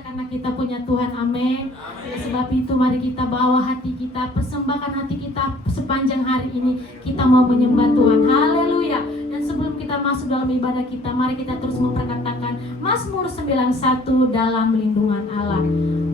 biasa karena kita punya Tuhan, amin. Oleh sebab itu mari kita bawa hati kita, persembahkan hati kita sepanjang hari ini. Kita mau menyembah Tuhan, haleluya. Dan sebelum kita masuk dalam ibadah kita, mari kita terus memperkatakan Mazmur 91, dalam lindungan Allah.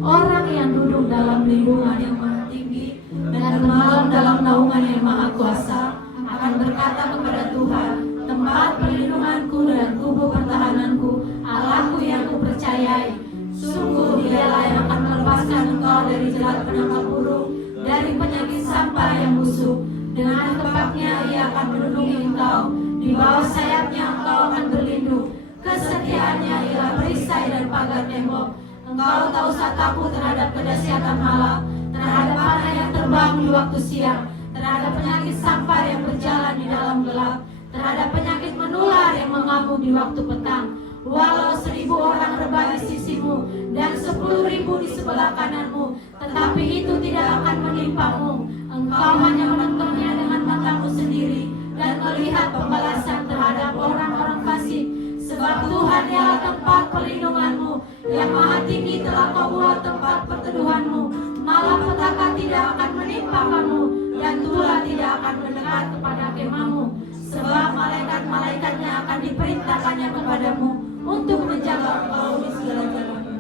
Orang yang duduk dalam lindungan yang maha tinggi dan bermalam dalam naungan yang maha kuasa akan berkata kepada Tuhan, tempat perlindunganku dan kubu pertahananku, Allahku yang kupercayai. Sungguh Dialah yang akan melepaskan engkau dari jerat penangkap burung, dari penyakit sampah yang busuk. Dengan tepatnya Ia akan melindungi engkau, di bawah sayapnya engkau akan berlindung. Kesetiaannya ialah perisai dan pagar tembok. Engkau tak usah takut terhadap kedahsyatan malam, terhadap panah yang terbang di waktu siang, terhadap penyakit sampar yang berjalan di dalam gelap, terhadap penyakit menular yang mengamuk di waktu petang. Walau 1000 orang rebah di sisimu dan 10.000 di sebelah kananmu, tetapi itu tidak akan menimpamu. Engkau hanya menontonnya dengan matamu sendiri dan melihat pembalasan terhadap orang-orang fasik. Sebab Tuhan ialah tempat perlindunganmu, yang maha tinggi telah kau buat tempat perteduhanmu. Malapetaka tidak akan menimpa kamu, dan tulah tidak akan mendekat kepada kemahmu. Sebab malaikat-malaikatnya akan diperintahkannya kepadamu untuk menjaga engkau di segala jalanmu.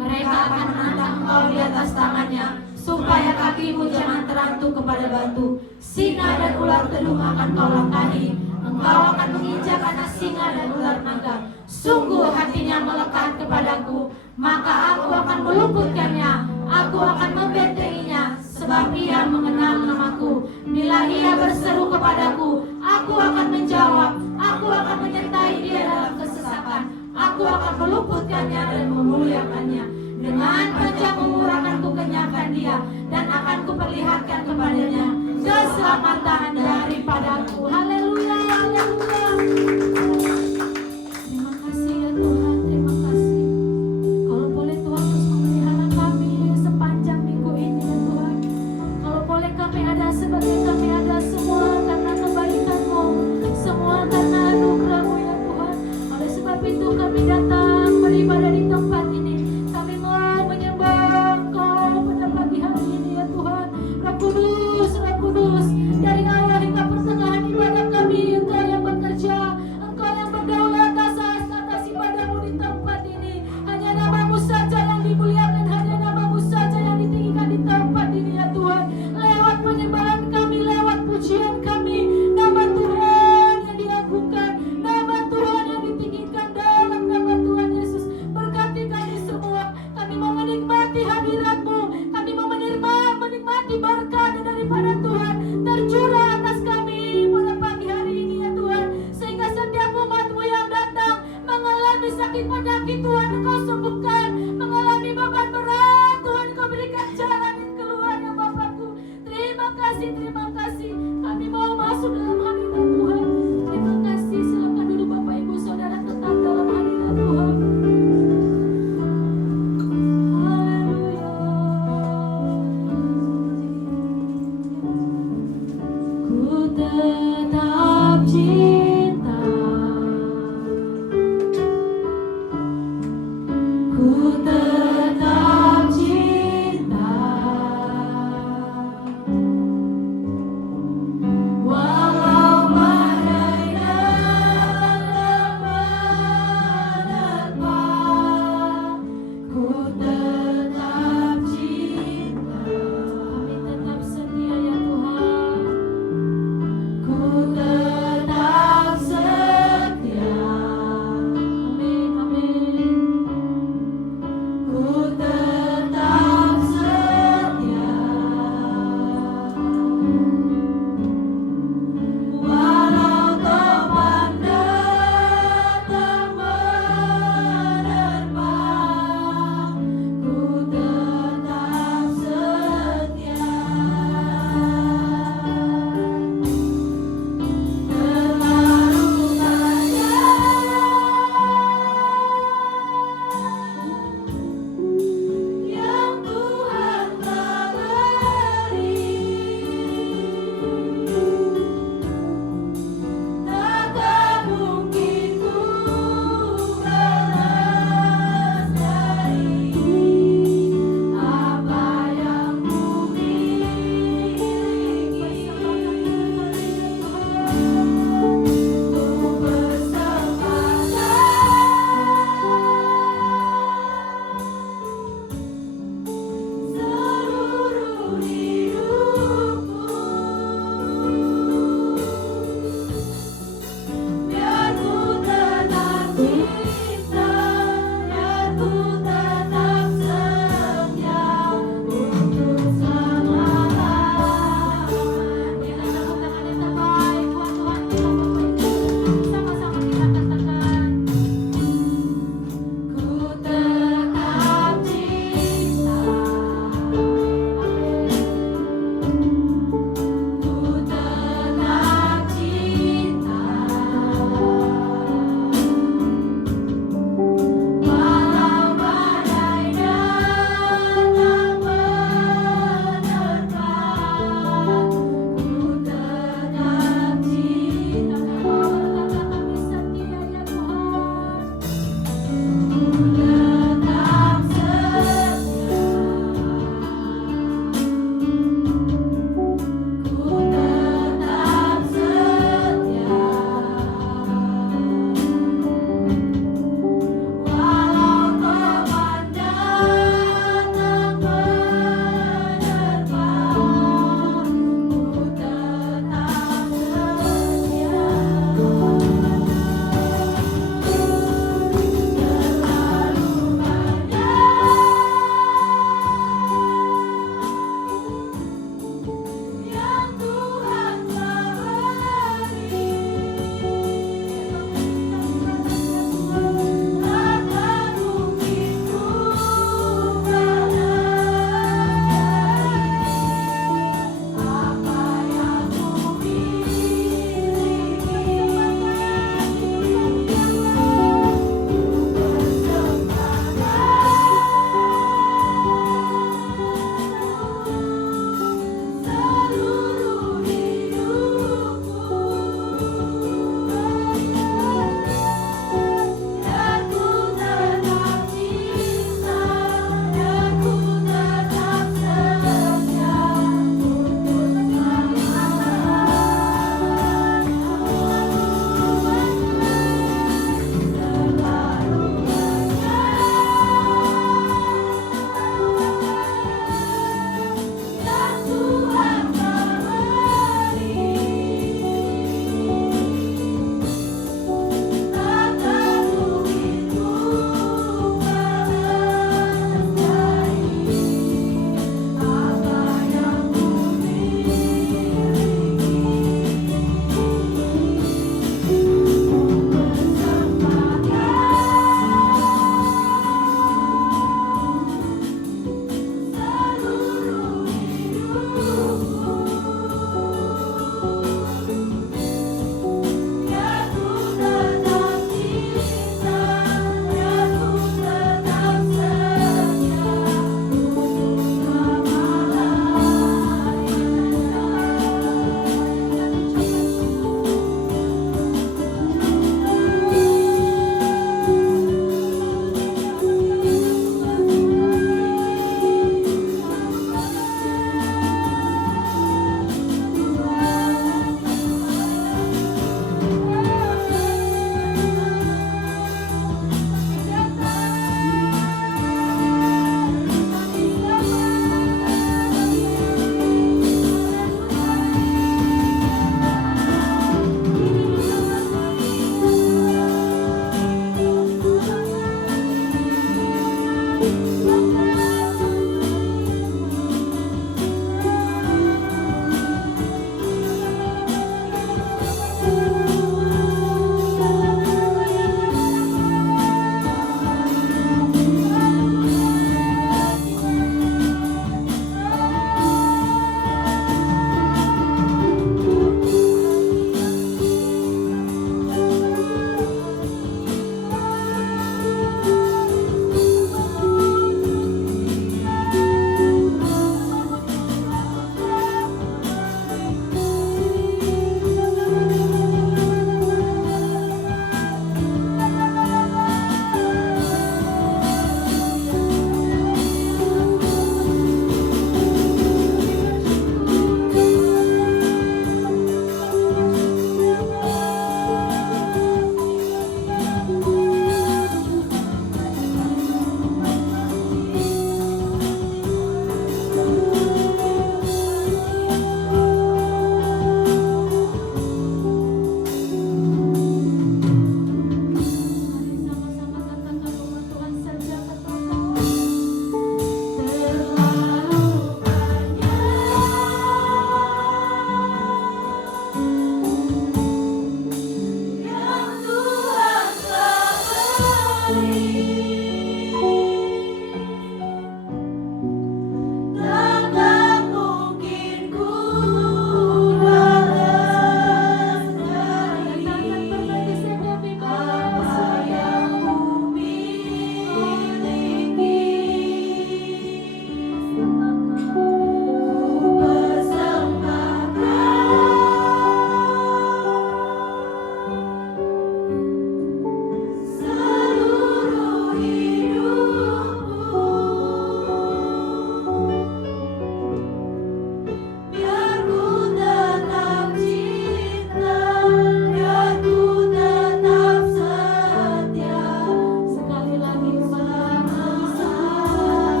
Mereka akan menantang engkau di atas tangannya, supaya kakimu jangan terantuk kepada batu. Singa dan ular telung akan kau langkahi. Engkau akan menginjak anak singa dan ular naga. Sungguh hatinya melekat kepadaku, maka aku akan meluputkannya. Aku akan membentenginya, sebab ia mengenal namaku. Bila ia berseru kepadaku, aku akan menjawab. Aku akan menyertai dia dalam kesesakan. Aku akan meluputkannya dan memuliakannya. Dengan panjang umur akan kukenyangkan dia, dan akan kuperlihatkan kepadanya keselamatan daripadaku. Haleluya, haleluya. Terima kasih ya Tuhan, terima kasih. Kalau boleh Tuhan terus memelihara kami sepanjang minggu ini ya Tuhan. Kalau boleh kami ada sebagai kami ada semua karena kebaikan-Mu, semua karena anugerah-Mu ya Tuhan. Oleh sebab itu kami datang beribadah di tempat ini. Kami mau menyembah Engkau pada pagi hari ini ya Tuhan. Roh Kudus, Roh Kudus, dari awal hingga pertengahan ibadah kami, Engkau yang bekerja, Engkau yang berdaulat atas ibadah-Mu di tempat ini. Hanya nama-Mu saja yang dimuliakan, hanya nama-Mu saja yang ditinggikan di tempat ini ya Tuhan. Lewat penyembahan kami, lewat pujian kami, nama Tuhan yang diagungkan, nama Tuhan yang ditinggikan dalam nama Tuhan Yesus. Berkati kami semua, kami mau menikmati hadirat-Mu, kami mau menikmati berkat daripada Tuhan tercurah atas kami pada pagi hari ini ya Tuhan. Sehingga setiap umat-Mu yang datang mengalami sakit penyakit, Tuhan Engkau sembuhkan, mengalami beban berat, Tuhan Engkau berikan jalan keluar ya Bapakku. Terima kasih, terima kasih. Kami mau masuk dalam hadirat Tuhan. Terima kasih. Silakan dulu Bapak Ibu Saudara tetap dalam hadirat Tuhan. Haleluya. Ku tetap cinta, ku tetap cinta, walau badai datang menerpa, ku tetap cinta. Kami tetap setia ya Tuhan. Ku tetap setia. Amin, amin.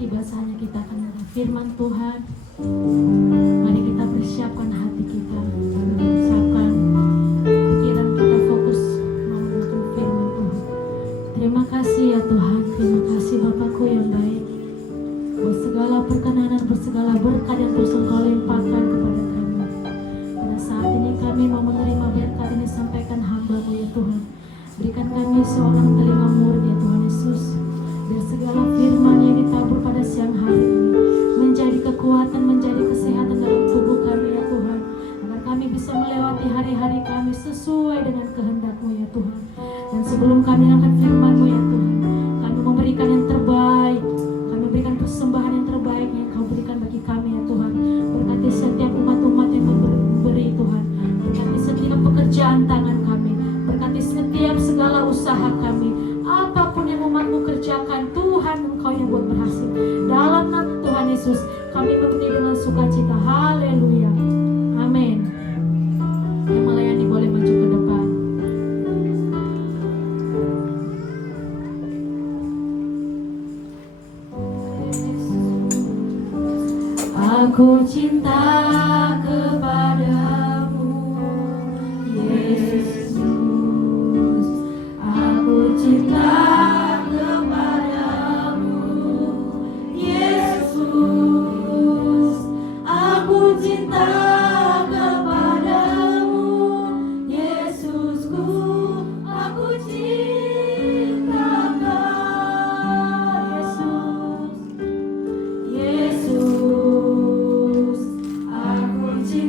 tiba saatnya kita akan mendengar firman Tuhan. Mari kita persiapkan hati kita, persiapkan pikiran kita, fokus mau mendengar firman Tuhan. Terima kasih ya Tuhan, terima kasih Bapakku yang baik, buat segala perkenanan, buat segala berkat yang terus Engkau limpahkan kepada kami. Pada saat ini kami mau menerima berkat ini, sampaikan hamba-Mu ya Tuhan. Berikan kami seorang telinga murni ya Tuhan Yesus, biar segala firman yang ditabur pada siang hari ini menjadi kekuatan, menjadi kesehatan dalam tubuh kami ya Tuhan, agar kami bisa melewati hari-hari kami sesuai dengan kehendak-Mu ya Tuhan. Dan sebelum kami angkat firman-Mu ya Tuhan, kami memberikan yang terbaik, kami berikan persembahan yang terbaik yang Kau berikan bagi kami ya Tuhan. Berkati setiap umat-umat yang memberi Tuhan, berkati setiap pekerjaan tangan kami, berkati setiap segala usaha kami, apapun yang umat-Mu kerjakan Tuhan, Engkau yang buat berhasil. Dalam nama Tuhan Yesus kami memenuhi dengan sukacita. Haleluya, amin. Yang melayani boleh maju ke depan. Aku cinta kepadamu Yesus, aku cinta kepadamu Yesus, aku cinta kepadamu Yesusku, aku cinta Yesus, Yesus, aku cinta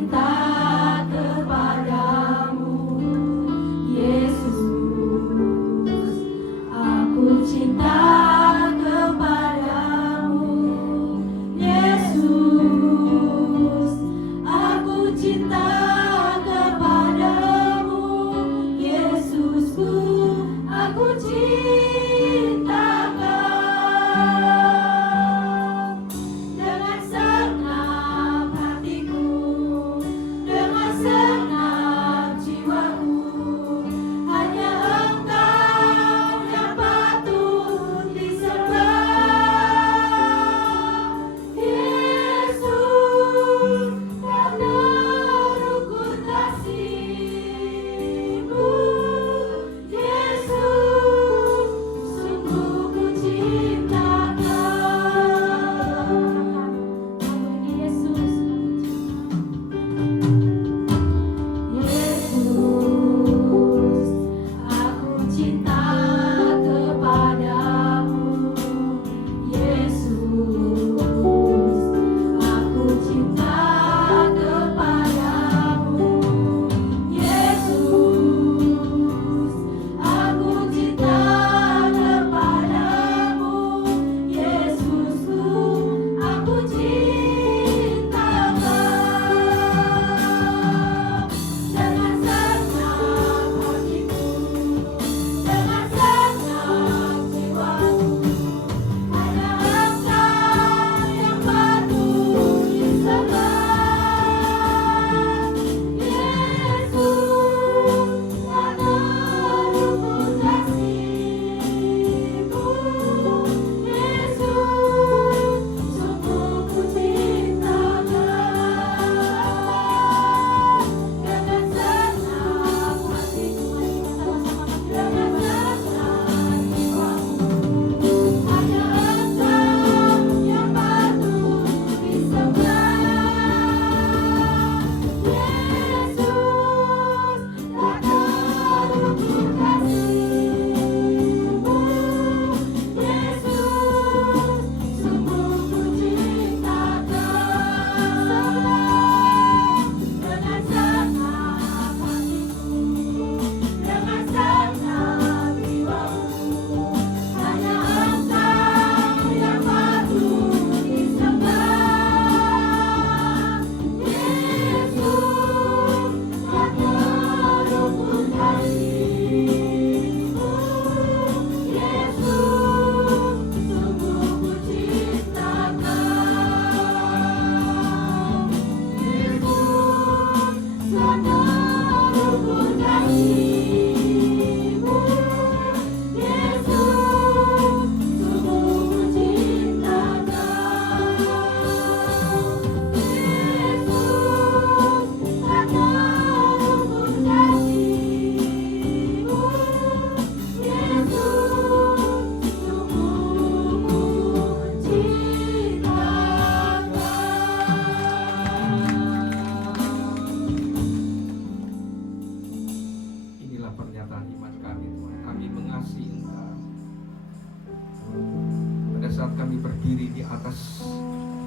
kami berdiri di atas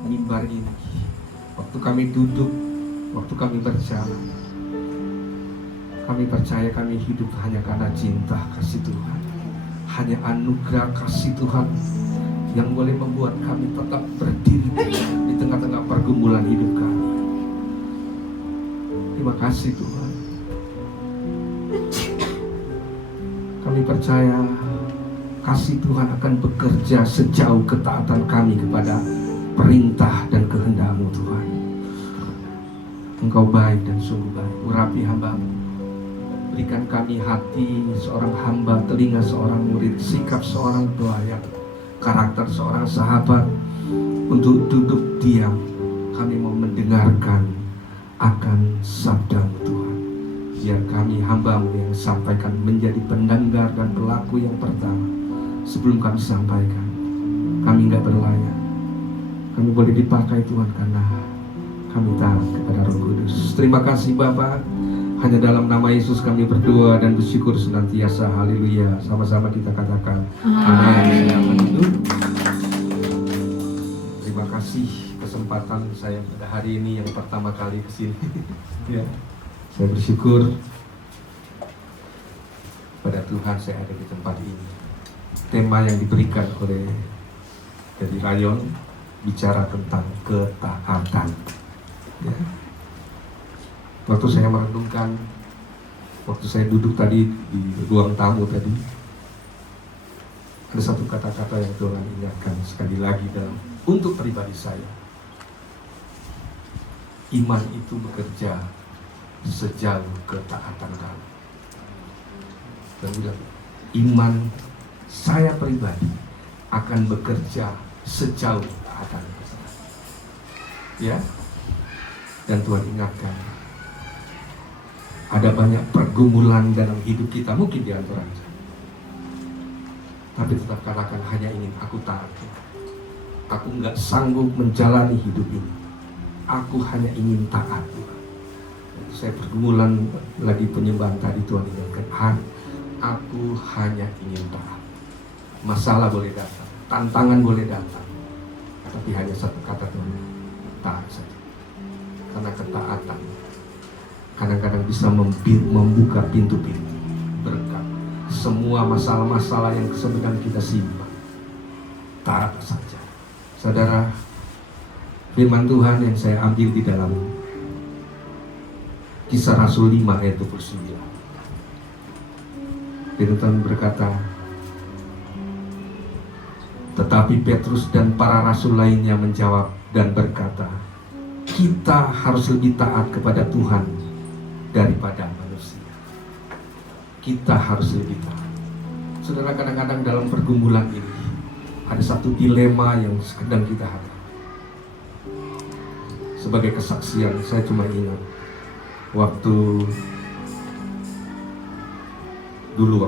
mimbar ini, waktu kami duduk, waktu kami berjalan, kami percaya kami hidup hanya karena cinta kasih Tuhan. Hanya anugerah kasih Tuhan yang boleh membuat kami tetap berdiri di tengah-tengah pergumulan hidup kami. Terima kasih Tuhan. Kami percaya kasih Tuhan akan bekerja sejauh ketaatan kami kepada perintah dan kehendak-Mu Tuhan. Engkau baik dan sungguh baik. Urapi hamba-Mu. Berikan kami hati seorang hamba, telinga seorang murid, sikap seorang pelayan, karakter seorang sahabat untuk duduk diam. Kami mau mendengarkan akan sabda-Mu Tuhan. Biar kami hamba-Mu yang sampaikan menjadi pendengar dan pelaku yang pertama. Sebelum kami sampaikan, kami enggak berlayar. Kami boleh dipakai Tuhan karena kami taat kepada Roh Kudus. Terima kasih Bapa. Hanya dalam nama Yesus kami berdoa dan bersyukur senantiasa. Haleluya. Sama-sama kita katakan amin. Terima kasih kesempatan saya pada hari ini yang pertama kali kesini. Ya. Saya bersyukur pada Tuhan saya ada di tempat ini. Tema yang diberikan oleh dari Rayon bicara tentang ketaatan. Ya. Waktu saya merenungkan, waktu saya duduk tadi di ruang tamu tadi, ada satu kata-kata yang Tuhan ingatkan sekali lagi dalam untuk pribadi saya. Iman itu bekerja sejauh ketaatan kamu. Dan bilang, iman saya pribadi akan bekerja sejauh ketaatan. Ya, dan Tuhan ingatkan. Ada banyak pergumulan dalam hidup kita, mungkin di antaranya. Tapi tetap katakan hanya ingin aku taat. Aku nggak sanggup menjalani hidup ini. Aku hanya ingin taat. Saya pergumulan lagi penyembahan tadi Tuhan ingatkan. Aku hanya ingin taat. Masalah boleh datang, tantangan boleh datang. Tapi hanya satu kata Tuhan, taat saja. Karena ketaatan kadang-kadang bisa membuka pintu-pintu berkat. Semua masalah-masalah yang sebenarnya kita simpan, taat saja. Saudara, firman Tuhan yang saya ambil di dalam Kisah Rasul 5 ayat 29. Firman Tuhan berkata, tetapi Petrus dan para rasul lainnya menjawab dan berkata, kita harus lebih taat kepada Tuhan daripada manusia. Kita harus lebih taat. Saudara, kadang-kadang dalam pergumulan ini ada satu dilema yang sedang kita hadapi. Sebagai kesaksian, saya cuma ingat waktu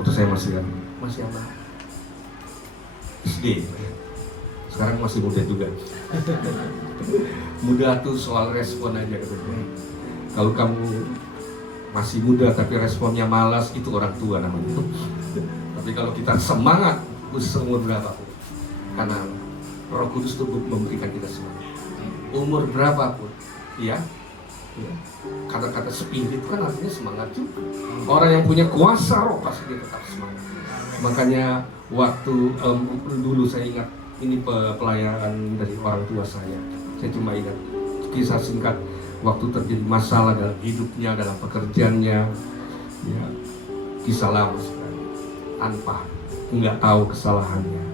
saya masih apa? SD. Sekarang masih muda juga. Muda tuh soal respon aja katanya. Kalau kamu masih muda tapi responnya malas, itu orang tua namanya. Tapi kalau kita semangat, umur berapapun, karena Roh Kudus itu memberikan kita semangat. Umur berapapun, ya. Kata-kata spirit itu kan artinya semangat juga. Orang yang punya kuasa roh pasti dia tetap semangat. Makanya waktu dulu saya ingat ini pelayanan dari orang tua saya. Saya cuma ingat kisah singkat. Waktu terjadi masalah dalam hidupnya, dalam pekerjaannya, ya, kisah lama sekali. Tanpa nggak tahu kesalahannya,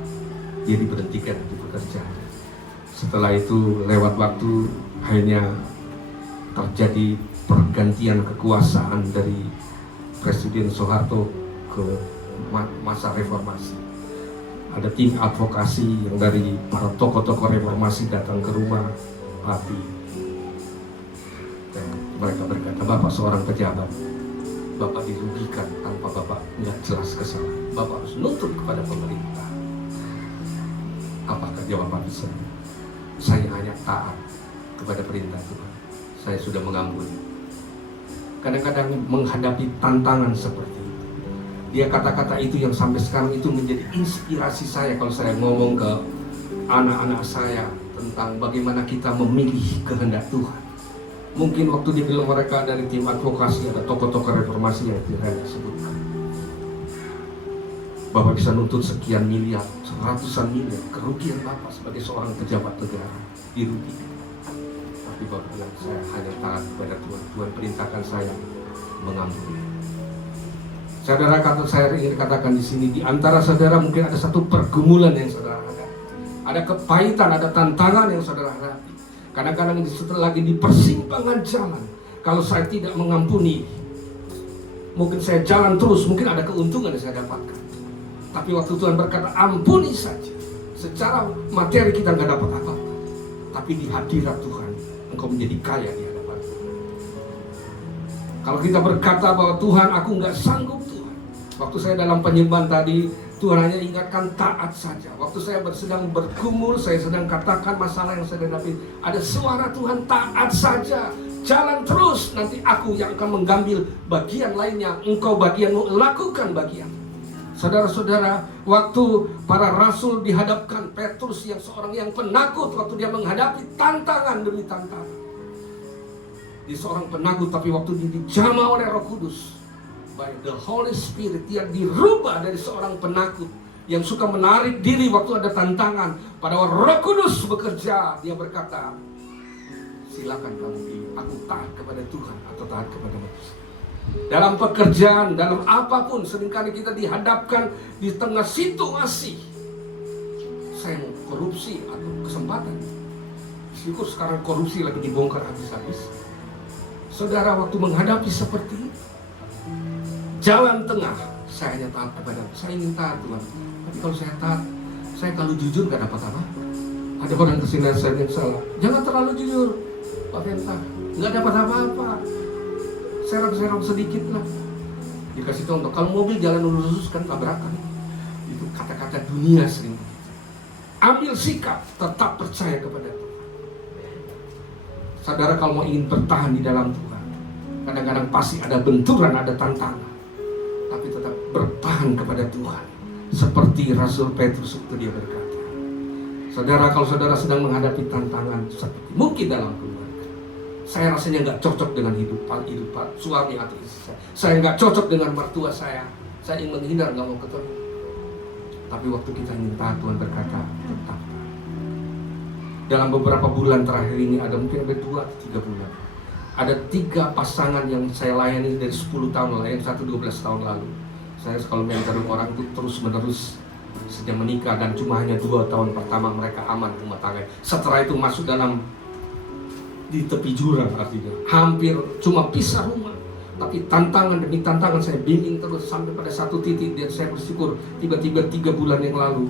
dia diberhentikan di pekerjaannya. Setelah itu lewat waktu akhirnya terjadi pergantian kekuasaan dari Presiden Soeharto ke masa reformasi. Ada tim advokasi yang dari para tokoh-tokoh reformasi datang ke rumah Papi. Mereka berkata, Bapak seorang pejabat, Bapak dirugikan tanpa Bapak nggak jelas kesalahan. Bapak harus nuntut kepada pemerintah. Apakah jawaban saya? Saya hanya taat kepada perintah Tuhan. Saya sudah mengampuni. Kadang-kadang menghadapi tantangan seperti itu. Dia kata-kata itu yang sampai sekarang itu menjadi inspirasi saya kalau saya ngomong ke anak-anak saya tentang bagaimana kita memilih kehendak Tuhan. Mungkin waktu dibilang mereka dari tim advokasi, ada tokoh-tokoh reformasi yang tidak disebutkan. Bapak bisa nuntut sekian miliar, ratusan miliar, kerugian Bapak sebagai seorang pejabat negara, dirugikan. Tapi Bapak bilang, saya hanya taat kepada Tuhan. Tuhan perintahkan saya mengampuni. Saudara, kata saya ingin katakan di sini, di antara saudara mungkin ada satu pergumulan yang saudara hadapi. Ada kepahitan, ada tantangan yang saudara hadapi. Kadang-kadang setelah lagi di persimpangan jalan, kalau saya tidak mengampuni, mungkin saya jalan terus, mungkin ada keuntungan yang saya dapatkan. Tapi waktu Tuhan berkata, ampuni saja. Secara materi kita nggak dapat apa-apa. Tapi di hadirat Tuhan, engkau menjadi kaya di hadapan Tuhan. Kalau kita berkata bahwa Tuhan, aku nggak sanggup Tuhan. Waktu saya dalam penyembahan tadi, Tuhan hanya ingatkan taat saja. Waktu saya sedang bergumul, saya sedang katakan masalah yang saya hadapi, ada suara Tuhan, taat saja. Jalan terus, nanti aku yang akan mengambil bagian lainnya. Engkau bagianmu, lakukan bagian. Saudara-saudara, waktu para rasul dihadapkan, Petrus yang seorang yang penakut, waktu dia menghadapi tantangan demi tantangan. Dia seorang penakut, tapi waktu dia dijamah oleh Roh Kudus, by the Holy Spirit, dia dirubah dari seorang penakut yang suka menarik diri waktu ada tantangan. Pada waktu Roh Kudus bekerja, dia berkata, silakan kamu pilih, aku taat kepada Tuhan atau taat kepada manusia. Dalam pekerjaan, dalam apapun, seringkali kita dihadapkan di tengah situasi, saya mau korupsi atau kesempatan. Syukur sekarang korupsi lagi dibongkar habis-habis. Saudara, waktu menghadapi seperti itu, jalan tengah, saya hanya taat kepada, saya ingin taat Tuhan. Tapi kalau saya taat, saya kalau jujur gak dapat apa. Ada orang kesini saya yang salah, jangan terlalu jujur Pak Venta, gak dapat apa-apa. Serong-serong sedikit lah. Dikasih contoh, kalau mobil jalan lurus kan tabrakan. Itu kata-kata dunia sering. Ambil sikap, tetap percaya kepada Tuhan. Saudara, kalau mau ingin bertahan di dalam Tuhan, kadang-kadang pasti ada benturan, ada tantangan. Tapi tetap bertahan kepada Tuhan. Seperti Rasul Petrus itu dia berkata. Saudara, kalau saudara sedang menghadapi tantangan seperti mungkin dalam keluarga, saya rasanya nggak cocok dengan hidup suami atau istri saya nggak cocok dengan mertua saya ingin menghindar, nggak mau ketemu. Tapi waktu kita ingin taat, Tuhan berkata, tetap. Dalam beberapa bulan terakhir ini, ada mungkin ada 2 atau 3 bulan, ada 3 pasangan yang saya layani dari 10 tahun lalu, yang 12 tahun lalu. Saya kalau mentoring orang itu terus menerus sedang menikah, dan cuma hanya 2 tahun pertama mereka aman rumah tangga. Setelah itu masuk dalam di tepi jurang, artinya hampir cuma pisah rumah. Tapi tantangan demi tantangan saya bimbing terus sampai pada satu titik, dan saya bersyukur tiba-tiba 3 bulan yang lalu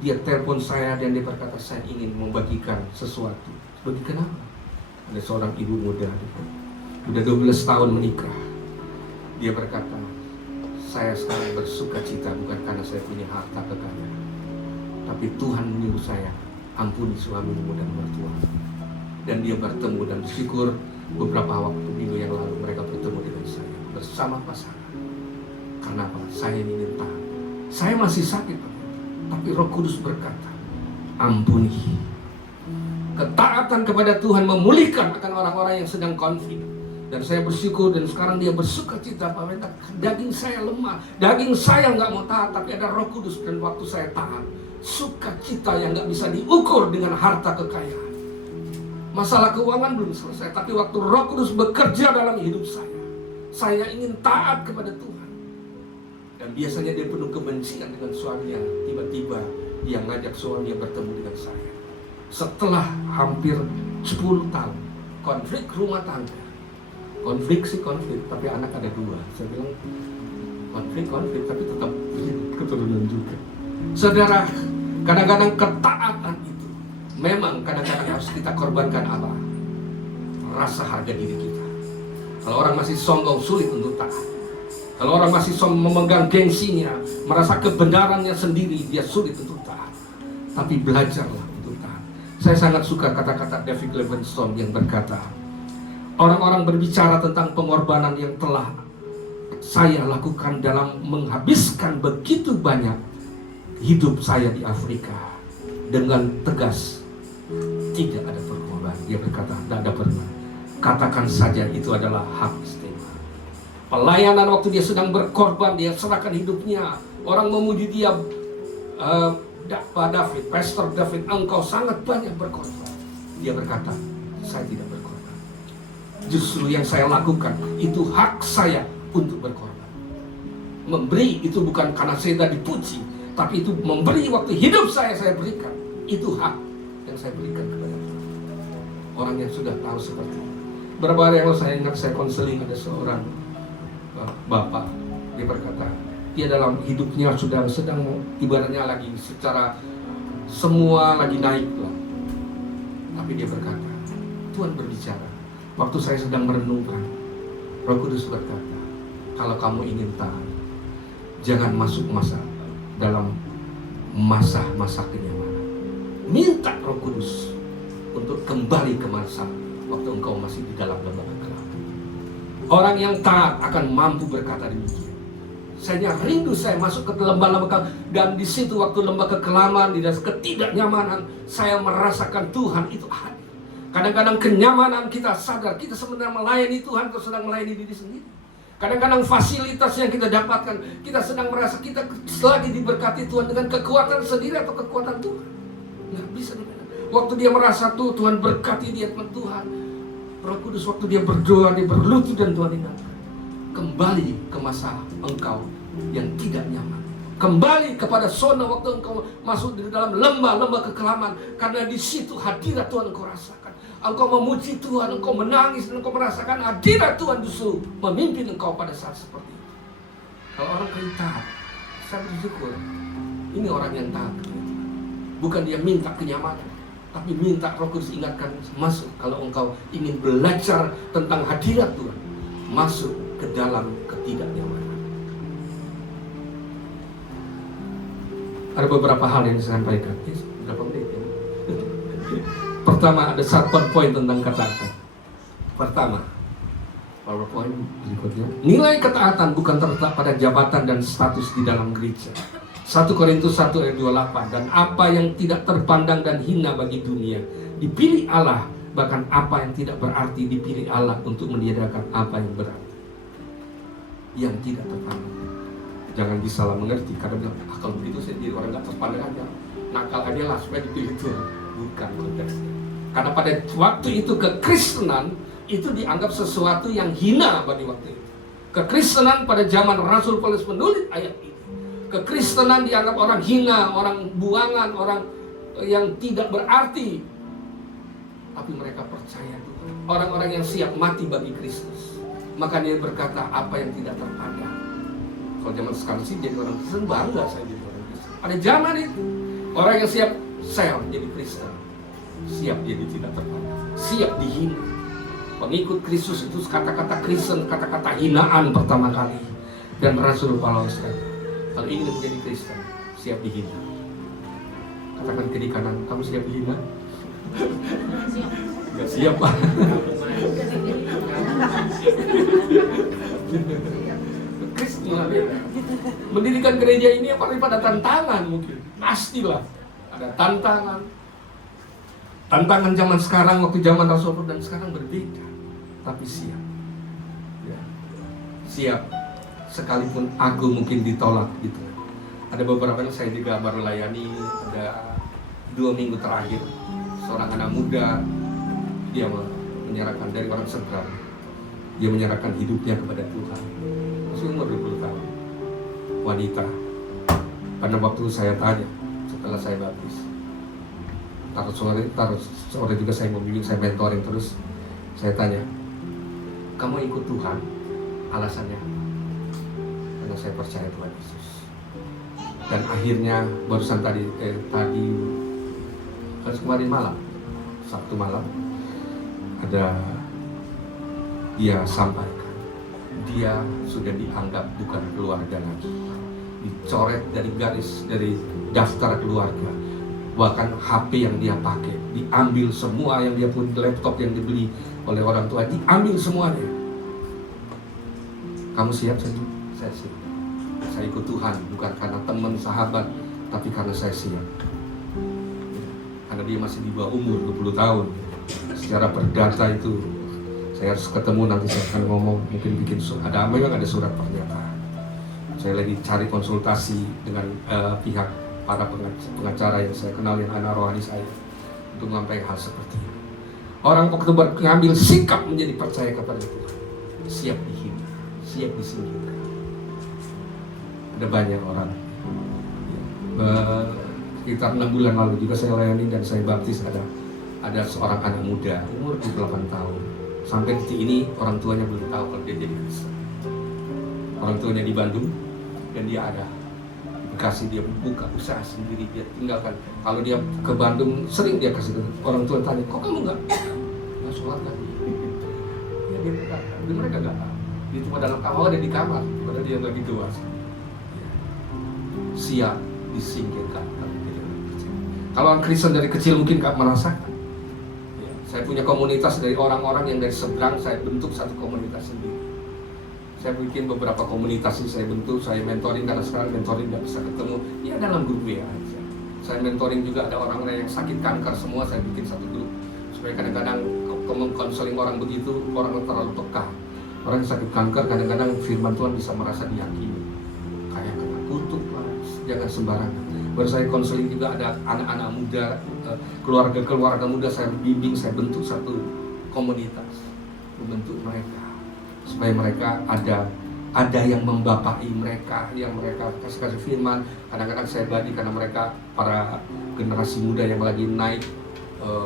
dia telepon saya dan dia berkata, saya ingin membagikan sesuatu. Bagikan apa? Ada seorang ibu muda, udah 12 tahun menikah. Dia berkata, saya sekarang bersuka cita bukan karena saya punya harta kekayaan, tapi Tuhan menyuruh saya ampuni suamimu dan mertua. Dan dia bertemu, dan bersyukur beberapa waktu minggu yang lalu mereka bertemu dengan saya bersama pasangan. Karena apa? Saya ingin tahan. Saya masih sakit, tapi Roh Kudus berkata, ampuni. Ketaatan kepada Tuhan memulihkan akan orang-orang yang sedang konflik. Dan saya bersyukur, dan sekarang dia bersuka cita. Pak Wenta, daging saya lemah, daging saya nggak mau taat, tapi ada Roh Kudus. Dan waktu saya taat, sukacita yang nggak bisa diukur dengan harta kekayaan. Masalah keuangan belum selesai, tapi waktu Roh Kudus bekerja dalam hidup saya ingin taat kepada Tuhan. Dan biasanya dia penuh kebencian dengan suaminya, tiba-tiba dia ngajak suaminya bertemu dengan saya. Setelah hampir 10 tahun konflik rumah tangga, konflik sih konflik, tapi anak ada 2. Saya bilang konflik tapi tetap keturunan juga. Saudara, kadang-kadang ketaatan itu memang kadang-kadang harus kita korbankan apa? Rasa harga diri kita. Kalau orang masih sombong, sulit untuk taat. Kalau orang masih memegang gengsinya, merasa kebenarannya sendiri, dia sulit untuk taat. Tapi belajarlah untuk taat. Saya sangat suka kata-kata David Livingstone yang berkata, orang-orang berbicara tentang pengorbanan yang telah saya lakukan dalam menghabiskan begitu banyak hidup saya di Afrika. dengan tegas, tidak ada perkorban. Dia berkata, tidak ada perkorban. Katakan saja itu adalah hak istimewa. Pelayanan waktu dia sedang berkorban, dia serahkan hidupnya. Orang memuji dia, Pak David, Pastor David, engkau sangat banyak berkorban. Dia berkata, saya tidak berkorban. Justru yang saya lakukan, itu hak saya untuk berkorban. Memberi itu bukan karena saya tidak dipuji, tapi itu memberi waktu hidup saya berikan. Itu hak yang saya berikan kepada Tuhan. Orang yang sudah tahu seperti itu. Berapa hari yang lalu saya ingat saya konseling ada seorang bapak. Dia berkata, dia dalam hidupnya sudah sedang ibaratnya lagi secara semua lagi naik lah. Tapi dia berkata, Tuhan berbicara. Waktu saya sedang merenungkan, Roh Kudus berkata, kalau kamu ingin tahan, jangan masuk dalam masa-masa kenyamanan. Minta Roh Kudus untuk kembali ke masa waktu engkau masih di dalam lembah kekelaman. Orang yang taat akan mampu berkata demikian. Saya rindu saya masuk ke lembah-lembah kekelaman, dan di situ waktu lembah kekelaman, di dalam ketidaknyamanan, saya merasakan Tuhan itu hadir. Kadang-kadang kenyamanan kita sadar kita sebenarnya melayani Tuhan atau sedang melayani diri sendiri. Kadang-kadang fasilitas yang kita dapatkan, kita sedang merasa kita lagi diberkati Tuhan dengan kekuatan sendiri atau kekuatan Tuhan. Nggak bisa dibedakan. Waktu dia merasa Tuhan berkati dia, Tuhan Roh Kudus waktu dia berdoa, dia berlutut dan Tuhan ingatkan, kembali ke masa engkau yang tidak nyaman. Kembali kepada zona waktu engkau masuk di dalam lembah-lembah kekelaman, karena di situ hadirat Tuhan engkau rasakan. Engkau memuji Tuhan, engkau menangis, dan engkau merasakan hadirat Tuhan justru memimpin engkau pada saat seperti itu. Kalau orang kaya taat, saya bersyukur. Ini orang yang taat. Bukan dia minta kenyamanan, tapi minta Roh Kudus ingatkan masuk. Kalau engkau ingin belajar tentang hadirat Tuhan, masuk ke dalam ketidaknyamanan. Ada beberapa hal yang saya sampaikan. Berapa menit ya? Pertama, ada 1 poin tentang ketaatan. Pertama, PowerPoint berikutnya. Nilai ketaatan bukan terletak pada jabatan dan status di dalam gereja. 1 Korintus 1 ayat 28. Dan apa yang tidak terpandang dan hina bagi dunia dipilih Allah, bahkan apa yang tidak berarti dipilih Allah untuk meniadakan apa yang berarti. Yang tidak terpandang. Jangan disalah mengerti. Karena bilang, kalau begitu saya jadi orang gak terpandang aja, nakal aja lah supaya dipilih Tuhan. Bukan konteksnya. Karena pada waktu itu kekristenan itu dianggap sesuatu yang hina bagi waktu itu. Kekristenan pada zaman Rasul Paulus menulis ayat ini, kekristenan dianggap orang hina, orang buangan, orang yang tidak berarti. Tapi mereka percaya Tuhan. Orang-orang yang siap mati bagi Kristus. Maka dia berkata apa yang tidak terpandang. Kalau zaman sekarang sih jadi orang Kristen, bangga saya jadi orang Kristen. Pada zaman itu orang yang siap saya menjadi Kristen, siap jadi tidak terpandang, siap dihina. Pengikut Kristus itu kata-kata Kristen, kata-kata hinaan pertama kali. Dan Rasul Paulus kata, kalau ingin menjadi Kristen, siap dihina. Katakan kiri kanan, kamu siap dihina? Gak siap, Pak. Kristen mendirikan gereja ini apa pada tantangan mungkin, pastilah ada tantangan. Tantangan zaman sekarang waktu zaman Rasul dan sekarang berbeda, tapi siap, ya. Siap sekalipun aku mungkin ditolak gitu. Ada beberapa yang saya juga baru layani, ada 2 minggu terakhir, seorang anak muda dia menyerahkan dari orang seberang, dia menyerahkan hidupnya kepada Tuhan. Masih umur 20 tahun, wanita. Pada waktu saya tanya setelah saya baptis, taruh sore juga saya membimbing, saya mentoring terus. Saya tanya, kamu ikut Tuhan, alasannya? Karena saya percaya Tuhan Yesus. Dan akhirnya barusan tadi kemarin malam, Sabtu malam, ada dia sampaikan, dia sudah dianggap bukan keluarga lagi, dicoret dari daftar keluarga. Bahkan HP yang dia pakai diambil semua, yang dia punya laptop yang dibeli oleh orang tua diambil semuanya. Kamu siap? Saya siap. Saya ikut Tuhan bukan karena teman sahabat, tapi karena saya siap. karena dia masih di bawah umur 20 tahun. Secara perdata itu saya harus ketemu, nanti saya akan ngomong, mungkin bikin memang ada surat pernyataan. Saya lagi cari konsultasi dengan pihak para pengacara yang saya kenal, yang anak rohani saya, untuk menyampaikan hal seperti ini. Orang waktu mengambil sikap menjadi percaya kepada Tuhan, siap dihina, siap disingkirkan. Ada banyak orang. Sekitar 6 bulan lalu juga saya layani dan saya baptis ada seorang anak muda umur 8 tahun. Sampai detik ini orang tuanya belum tahu kalau dia jadi Kristen. Orang tuanya di Bandung dan dia ada di Bekasi, dia buka usaha sendiri, dia tinggalkan. Kalau dia ke Bandung sering dia kasih orang tua tanya, kok kamu nggak sholat kan? Ya dia mereka nggak tahu. Dia cuma dalam kamar, ada di kamar, padahal dia lagi dewasa. Siap disingkirkan. Kalau orang Kristen dari kecil mungkin nggak merasakan. Saya punya komunitas dari orang-orang yang dari seberang, saya bentuk satu komunitas sendiri. Saya bikin beberapa komunitas yang saya bentuk, saya mentoring, karena sekarang mentoring nggak bisa ketemu, ya dalam grup WA aja. Saya mentoring juga ada orang-orang yang sakit kanker semua, saya bikin satu grup. Supaya kadang-kadang konseling orang begitu, orang terlalu peka. Orang yang sakit kanker kadang-kadang firman Tuhan bisa merasa diyakini. Kayak kena kutuk, jangan sembarangan. Baru saya konseling juga ada anak-anak muda, keluarga muda, saya bimbing, saya bentuk satu komunitas, membentuk mereka supaya mereka ada yang membapai mereka, yang mereka kasih firman. Kadang-kadang saya bagi karena mereka para generasi muda yang lagi naik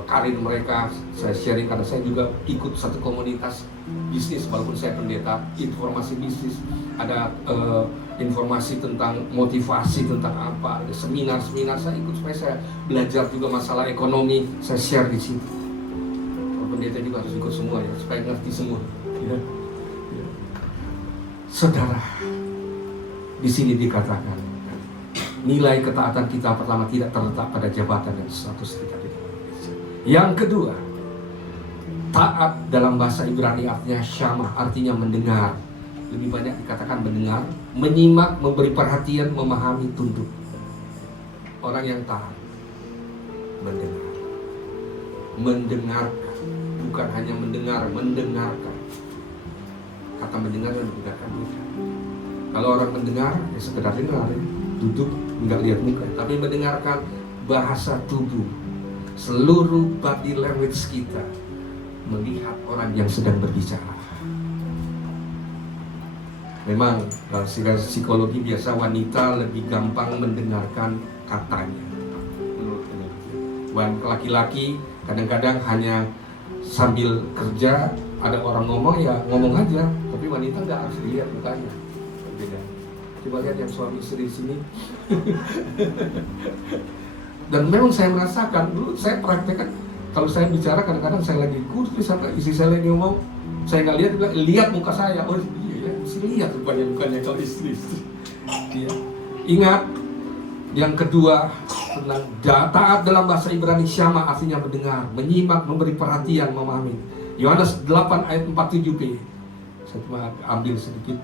karir mereka, saya sharing karena saya juga ikut satu komunitas bisnis walaupun saya pendeta, informasi bisnis, ada informasi tentang motivasi, tentang apa, ada seminar saya ikut supaya saya belajar juga masalah ekonomi, saya share di situ. Pendeta juga harus ikut semua ya, supaya ngerti semua. Ya. Saudara, di sini dikatakan nilai ketaatan kita pertama tidak terletak pada jabatan dan status kita di dalam Indonesia. Yang kedua, taat dalam bahasa Ibrani artinya syamah, artinya mendengar. Lebih banyak dikatakan mendengar, menyimak, memberi perhatian, memahami, tunduk. Orang yang taat mendengar, mendengarkan, bukan hanya mendengar, mendengarkan. Kata mendengar dan mendengarkan bukan. Kalau orang mendengar, ya sekedar dengar, ya. Duduk, nggak lihat muka, tapi mendengarkan bahasa tubuh, seluruh body language kita, melihat orang yang sedang berbicara. Memang dalam psikologi biasa wanita lebih gampang mendengarkan katanya. Menurut laki-laki kadang-kadang hanya sambil kerja ada orang ngomong ya ngomong aja, tapi wanita nggak harus dilihat mukanya. Beda. Coba lihat yang suami istri di sini. Dan memang saya merasakan dulu saya praktekkan kalau saya bicara kadang-kadang saya lagi kursi sampai istri saya lagi ngomong, saya nggak lihat, lihat muka saya. Oh iya, mesti lihat rupanya bukannya kalau istri. Iya. Ingat, yang kedua tentang taat dalam bahasa Ibrani syama artinya mendengar, menyimak, memberi perhatian, memahami. Yohanes 8 ayat 47b. Saya cuma ambil sedikit.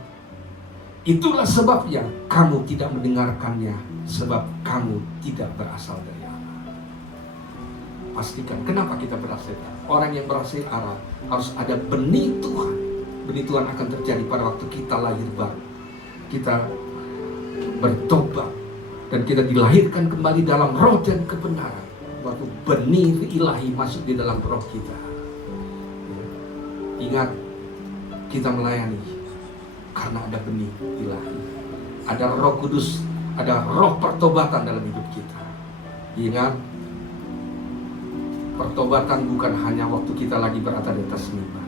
Itulah sebabnya kamu tidak mendengarkannya, sebab kamu tidak berasal dari Allah. Pastikan kenapa kita berasal dari Allah. Orang yang berasal dari Allah harus ada benih Tuhan. Benih Tuhan akan terjadi pada waktu kita lahir baru. Kita bertobat dan kita dilahirkan kembali dalam roh dan kebenaran. Waktu benih ilahi masuk di dalam roh kita. Ingat, kita melayani karena ada benih ilahi. Ada Roh Kudus, ada roh pertobatan dalam hidup kita. Ingat, pertobatan bukan hanya waktu kita lagi berada di atas mimbar.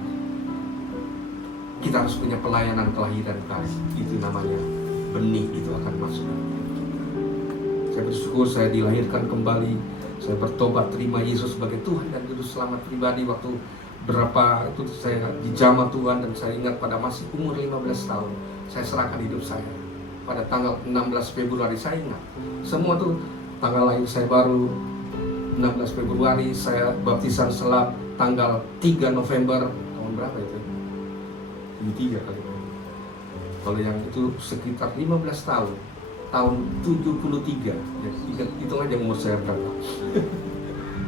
Kita harus punya pelayanan kelahiran kasih. Itu namanya benih, itu akan masuk. Saya bersyukur saya dilahirkan kembali. Saya bertobat, terima Yesus sebagai Tuhan dan Juru Selamat pribadi. Waktu berapa itu saya dijamah Tuhan, dan saya ingat pada masih umur 15 tahun saya serahkan hidup saya. Pada tanggal 16 Februari saya ingat. Semua tuh tanggal lahir saya baru 16 Februari, saya baptisan selam tanggal 3 November tahun berapa itu? 73 kali. Kalau yang itu sekitar 15 tahun. Tahun 73. Ya, hitung aja umur saya berapa.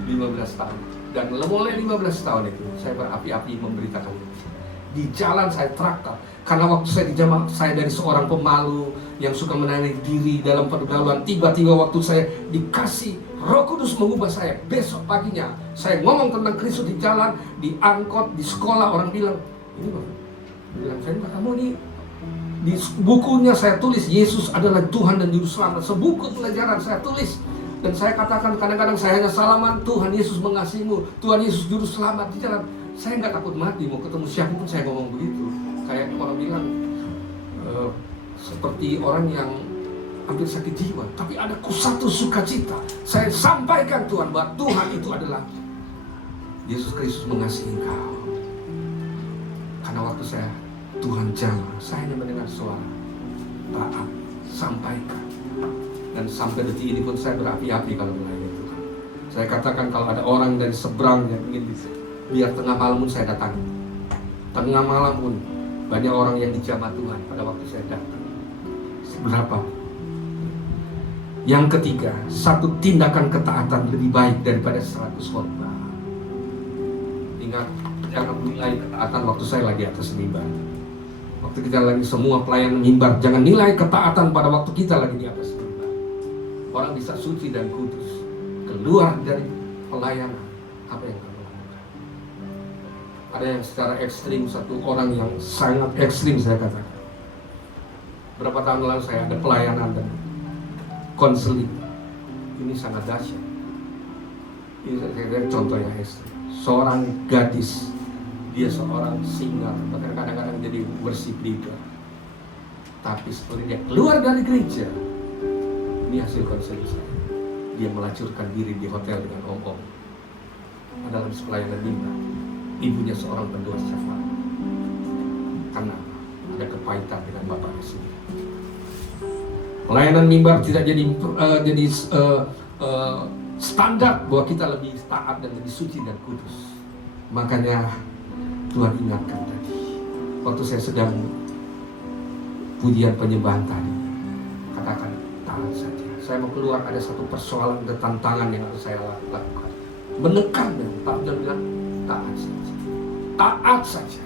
15 tahun. Dan mulai 15 tahun itu saya berapi-api memberitakan itu. Di jalan saya traktor. Karena waktu saya di jamaah, saya dari seorang pemalu yang suka menarik diri dalam pergaulan. Tiba-tiba waktu saya dikasih Roh Kudus mengubah saya. Besok paginya saya ngomong tentang Kristus di jalan, di angkot, di sekolah. Orang bilang, ini Bang, bilang saya, kamu nih, di bukunya saya tulis Yesus adalah Tuhan dan Juru Selamat. Sebuku pelajaran saya tulis. Dan saya katakan kadang-kadang saya hanya salaman, Tuhan Yesus mengasihimu, Tuhan Yesus Juru Selamat di jalan. Saya nggak takut mati, mau ketemu siapapun saya ngomong begitu. Kayak orang bilang seperti orang yang hampir sakit jiwa, tapi ada satu sukacita. Saya sampaikan Tuhan bahwa Tuhan itu adalah Yesus Kristus mengasihi engkau. Karena waktu saya Tuhan jamah, saya hanya mendengar suara taat, sampaikan. Dan sampai detik ini pun saya berapi-api kalau melayani Tuhan. Saya katakan kalau ada orang dari seberang yang ingin biar tengah malam pun saya datang. Tengah malam pun banyak orang yang dijamah Tuhan pada waktu saya datang. Seberapa? Yang ketiga, satu tindakan ketaatan lebih baik daripada 100 khotbah. Ingat, jangan menilai ketaatan waktu saya lagi atas mimbar. Waktu kita lagi semua pelayan mimbar, jangan nilai ketaatan pada waktu kita lagi di atas mimbar. Orang bisa suci dan kudus keluar dari pelayanan. Apa yang kamu lakukan? Ada yang secara ekstrim, satu orang yang sangat ekstrim saya katakan. Berapa tahun lalu saya ada pelayanan dan konseling. Ini sangat dahsyat. Ini saya contoh yang ekstrim. Seorang gadis, dia seorang single, bahkan kadang-kadang jadi bersih lidah. Tapi setelah dia keluar dari gereja, ini hasil konseling saya. Dia melacurkan diri di hotel dengan om-om. Dalam pelayanan mimbar, ibunya seorang pendoa syafaat. Karena ada kepahitan dengan bapaknya sendiri. Pelayanan mimbar tidak jadi standar bahwa kita lebih taat dan lebih suci dan kudus. Makanya Tuhan ingatkan tadi, waktu saya sedang pujian penyembahan tadi, katakan taat saja. Saya mau keluar, ada satu persoalan dan tantangan yang harus saya lakukan. Menekan dan tapi dia bilang taat saja. Taat saja.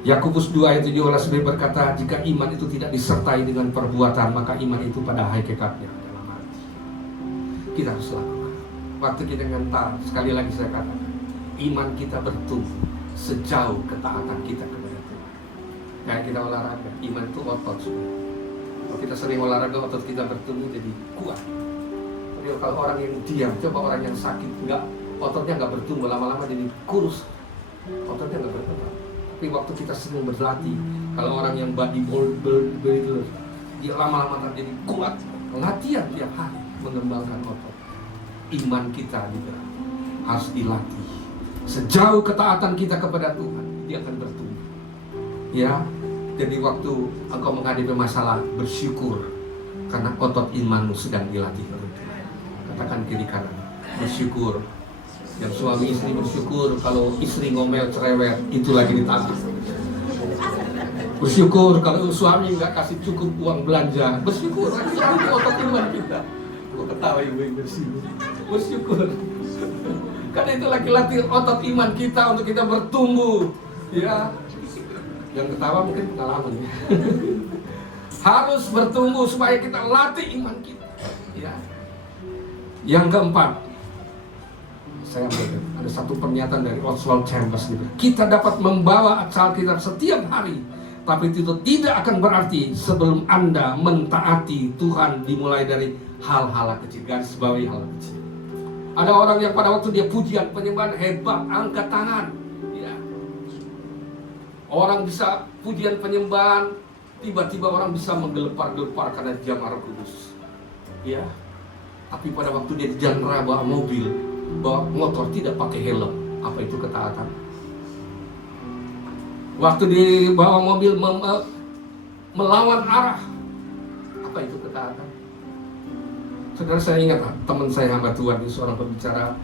Yakobus 2 ayat 17 berkata, jika iman itu tidak disertai dengan perbuatan, maka iman itu pada hakikatnya adalah mati. Kita harus lakukan. Waktu kita ngentar, sekali lagi saya katakan, iman kita bertumbuh sejauh ketaatan kita kepada Tuhan. Kayak kita olahraga, iman itu otot sebenarnya. Kalau kita sering olahraga, otot kita bertumbuh jadi kuat. Tapi kalau orang yang diam, coba orang yang sakit, ototnya nggak bertumbuh, lama-lama jadi kurus, ototnya nggak berkembang. Tapi waktu kita sering berlatih, kalau orang yang bodybuilder, dia lama-lama jadi kuat. Latihan tiap hari mengembangkan otot. Iman kita juga harus dilatih. Sejauh ketaatan kita kepada Tuhan, dia akan bertumbuh. Ya, jadi waktu engkau menghadapi masalah, bersyukur karena otot imanmu sedang dilatih oleh Tuhan. Katakan kiri kanan, bersyukur. Yang suami istri bersyukur kalau istri ngomel cerewet, itu lagi ditagih. Bersyukur kalau suami nggak kasih cukup uang belanja, bersyukur lagi otot iman kita. Kok ketawa ibu bersih? Bersyukur. Karena itu lagi latih otot iman kita untuk kita bertumbuh. Ya, yang ketawa mungkin pengalaman ya. Harus bertumbuh supaya kita latih iman kita. Ya. Yang keempat, saya ada satu pernyataan dari Oswald Chambers gitu. Kita dapat membawa Alkitab setiap hari, tapi itu tidak akan berarti sebelum Anda mentaati Tuhan dimulai dari hal-hal kecil. Garis bawahi hal kecil. Ada orang yang pada waktu dia pujian penyembahan hebat, angkat tangan. Ya. Orang bisa pujian penyembahan, tiba-tiba orang bisa menggelepar-gelepar karena jamaah Roh Kudus. Ya. Tapi pada waktu dia di jalan raya bawa mobil, bawa motor tidak pakai helm, apa itu ketaatan? Waktu dibawa mobil melawan arah, apa itu ketaatan? Saudara, saya ingat teman saya hamba Tuhan, dia seorang pembicara,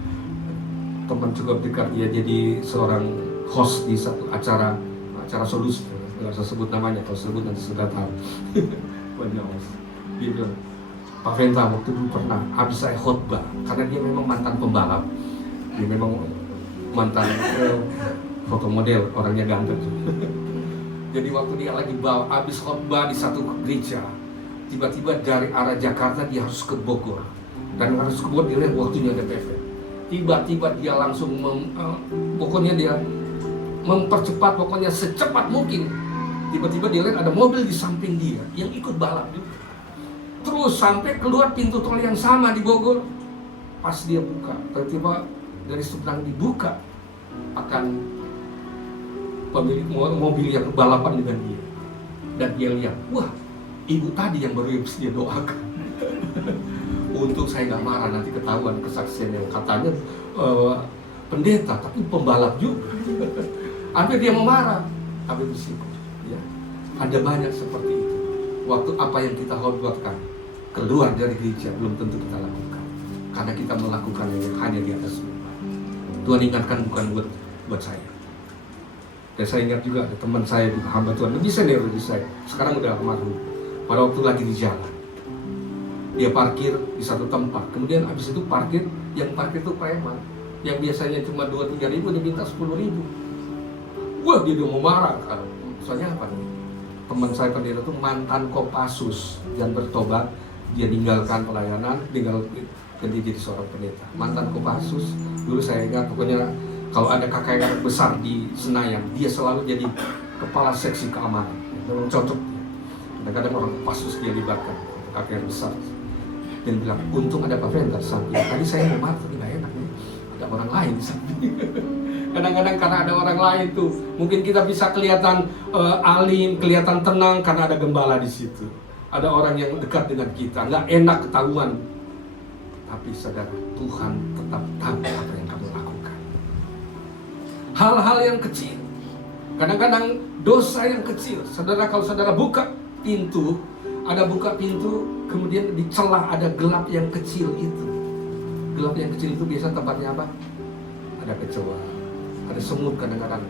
teman cukup dekat, dia jadi seorang host di satu acara solusi, nggak usah sebut namanya, kalau sebut nanti sudah tahu. Banyak host. Dia bilang, Pak Venta waktu dulu pernah habis saya khotbah, karena dia memang mantan pembalap, dia memang mantan foto model, orangnya ganteng. Jadi waktu dia lagi bawa habis khotbah di satu gereja, tiba-tiba dari arah Jakarta dia harus ke Bogor, dan harus ke Bogor dia lihat waktunya ada mepet. Tiba-tiba dia langsung pokoknya dia mempercepat, pokoknya secepat mungkin. Tiba-tiba dia lihat ada mobil di samping dia yang ikut balap juga. Terus sampai keluar pintu tol yang sama di Bogor. Pas dia buka, tiba-tiba dari seberang dibuka akan pemilik mobil yang balapan dengan dia. Dan dia lihat, wah, ibu tadi yang baru habis dia doakan. Untung saya nggak marah, nanti ketahuan kesaksian yang katanya pendeta, tapi pembalap juga. Hampir dia mau marah, tapi bersyukur. Ya. Ada banyak seperti itu. Waktu apa yang kita khotbahkan keluar dari gereja belum tentu kita lakukan, karena kita melakukan yang hanya di atas mimbar. Tuhan ingatkan bukan buat saya. Dan saya ingat juga ada teman saya juga, hamba Tuhan lebih senior dari saya, sekarang udah almarhum. Pada waktu lagi di jalan, dia parkir di satu tempat, kemudian habis itu parkir, yang parkir itu preman, yang biasanya cuma 2-3 ribu, dia minta 10 ribu. Wah, dia udah mau marah kan. Soalnya apa nih? Teman saya pendeta itu mantan Kopassus dan bertobat, dia tinggalkan pelayanan, dan dia jadi seorang pendeta. Mantan Kopassus, dulu saya ingat pokoknya kalau ada KKR besar di Senayan, dia selalu jadi kepala seksi keamanan. Memang cocok dia. Kadang-kadang orang Kopassus dia libatkan KKR besar. Dan bilang, untung ada Pak Venta samping. Tadi saya mau marah tapi nggak enak nih, ada orang lain di samping. Kadang-kadang karena ada orang lain tuh, mungkin kita bisa kelihatan alim, kelihatan tenang karena ada gembala di situ. Ada orang yang dekat dengan kita, nggak enak ketahuan. Tapi saudara, Tuhan tetap tahu apa yang kamu lakukan. Hal-hal yang kecil, kadang-kadang dosa yang kecil. Saudara, kalau saudara buka pintu, ada buka pintu, kemudian di celah ada gelap yang kecil itu. Gelap yang kecil itu biasa tempatnya apa? Ada kecoa, ada semut kadang-kadang.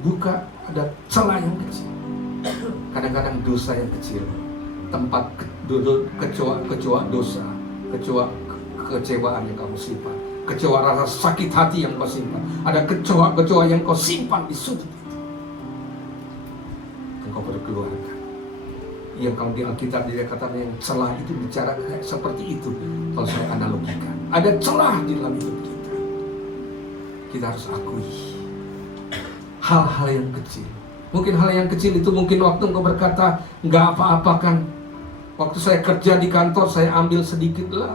Buka, ada celah yang kecil. Kadang-kadang dosa yang kecil. Tempat kecoa dosa, kecewaan yang kamu simpan, kecewa rasa sakit hati yang kau simpan. Ada kecewa yang kau simpan di sudut itu. Engkau perlu keluarkan. Yang kalau di Alkitab dia katakan yang celah itu bicara kayak seperti itu. Kalau saya analogikan, ada celah di dalam hidup kita. Kita harus akui hal-hal yang kecil. Mungkin hal yang kecil itu mungkin waktu engkau berkata nggak apa-apa kan. Waktu saya kerja di kantor saya ambil sedikit lah.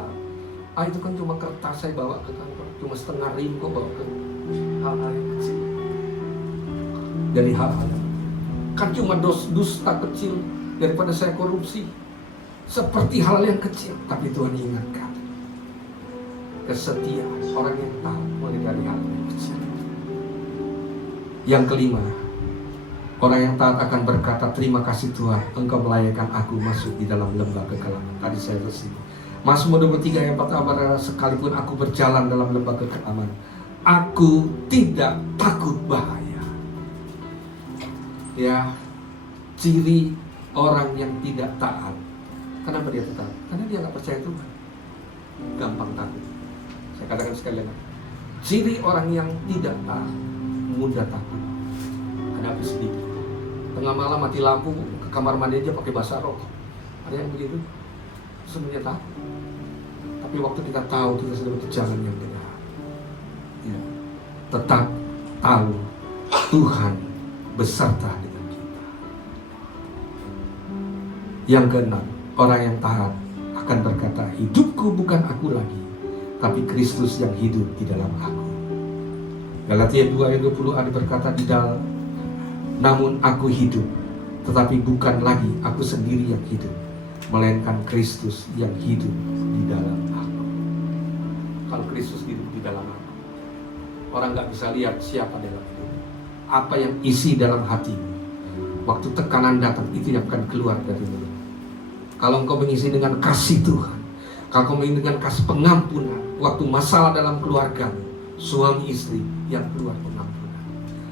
Itu kan cuma kertas saya bawa ke kantor, cuma setengah rim kok bawa ke. Hal-hal yang kecil. Dari hal-hal kan cuma dusta kecil daripada saya korupsi. Seperti hal yang kecil, tapi Tuhan ingatkan. Kesetiaan orang yang tahu mulai dari hal yang kecil. Yang kelima, orang yang taat akan berkata, terima kasih Tuhan, Engkau melayakkan aku masuk di dalam lembah kekelaman. Tadi saya tersinggung. Mazmur 23 ayat 4, sekalipun aku berjalan dalam lembah kekelaman, aku tidak takut bahaya. Ya, ciri orang yang tidak taat. Kenapa dia taat? Karena dia nggak percaya Tuhan. Gampang takut. Saya katakan sekali lagi, ciri orang yang tidak taat, mudah takut. Ada apa sedikit? Tengah malam mati lampu, ke kamar mandi aja pakai basah rok. Ada yang begitu? Semuanya takut. Tapi waktu kita tahu, kita sudah berjalan yang benar. Ya. Tetap tahu Tuhan beserta dengan kita. Yang keenam, orang yang taat akan berkata, hidupku bukan aku lagi, tapi Kristus yang hidup di dalam aku. Galatia 2 ayat 20 ada berkata di dalam, namun aku hidup, tetapi bukan lagi aku sendiri yang hidup, melainkan Kristus yang hidup di dalam aku. Kalau Kristus hidup di dalam aku, orang gak bisa lihat siapa dalam hidup, apa yang isi dalam hatimu. Waktu tekanan datang, itu yang akan keluar dari mulut. Kalau engkau mengisi dengan kasih Tuhan, kalau engkau mengisi dengan kasih pengampunan, waktu masalah dalam keluargamu, suami istri yang keluar pengampunan.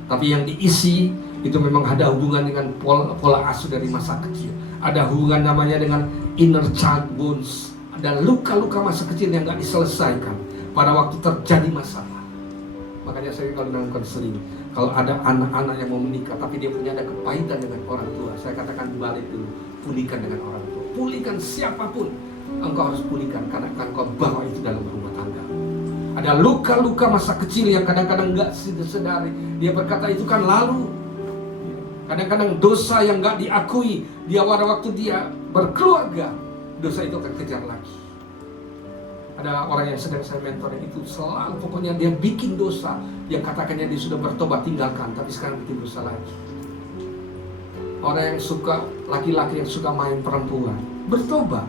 Tapi yang diisi itu memang ada hubungan dengan pola asuh dari masa kecil. Ada hubungan namanya dengan inner child wounds. Ada luka-luka masa kecil yang gak diselesaikan pada waktu terjadi masalah. Makanya saya kalau dalam konseling, kalau ada anak-anak yang mau menikah tapi dia punya ada kepahitan dengan orang tua, saya katakan balik dulu, pulihkan dengan orang tua. Pulihkan siapapun, engkau harus pulihkan karena engkau bawa itu dalam rumah tangga. Ada luka-luka masa kecil yang kadang-kadang gak disadari. Dia berkata itu kan lalu. Kadang-kadang dosa yang gak diakui, dia pada waktu dia berkeluarga, dosa itu akan kejar lagi. Ada orang yang sedang saya mentoring itu selalu pokoknya dia bikin dosa yang katakannya dia sudah bertobat tinggalkan, tapi sekarang bikin dosa lagi. Orang yang suka, laki-laki yang suka main perempuan bertobat,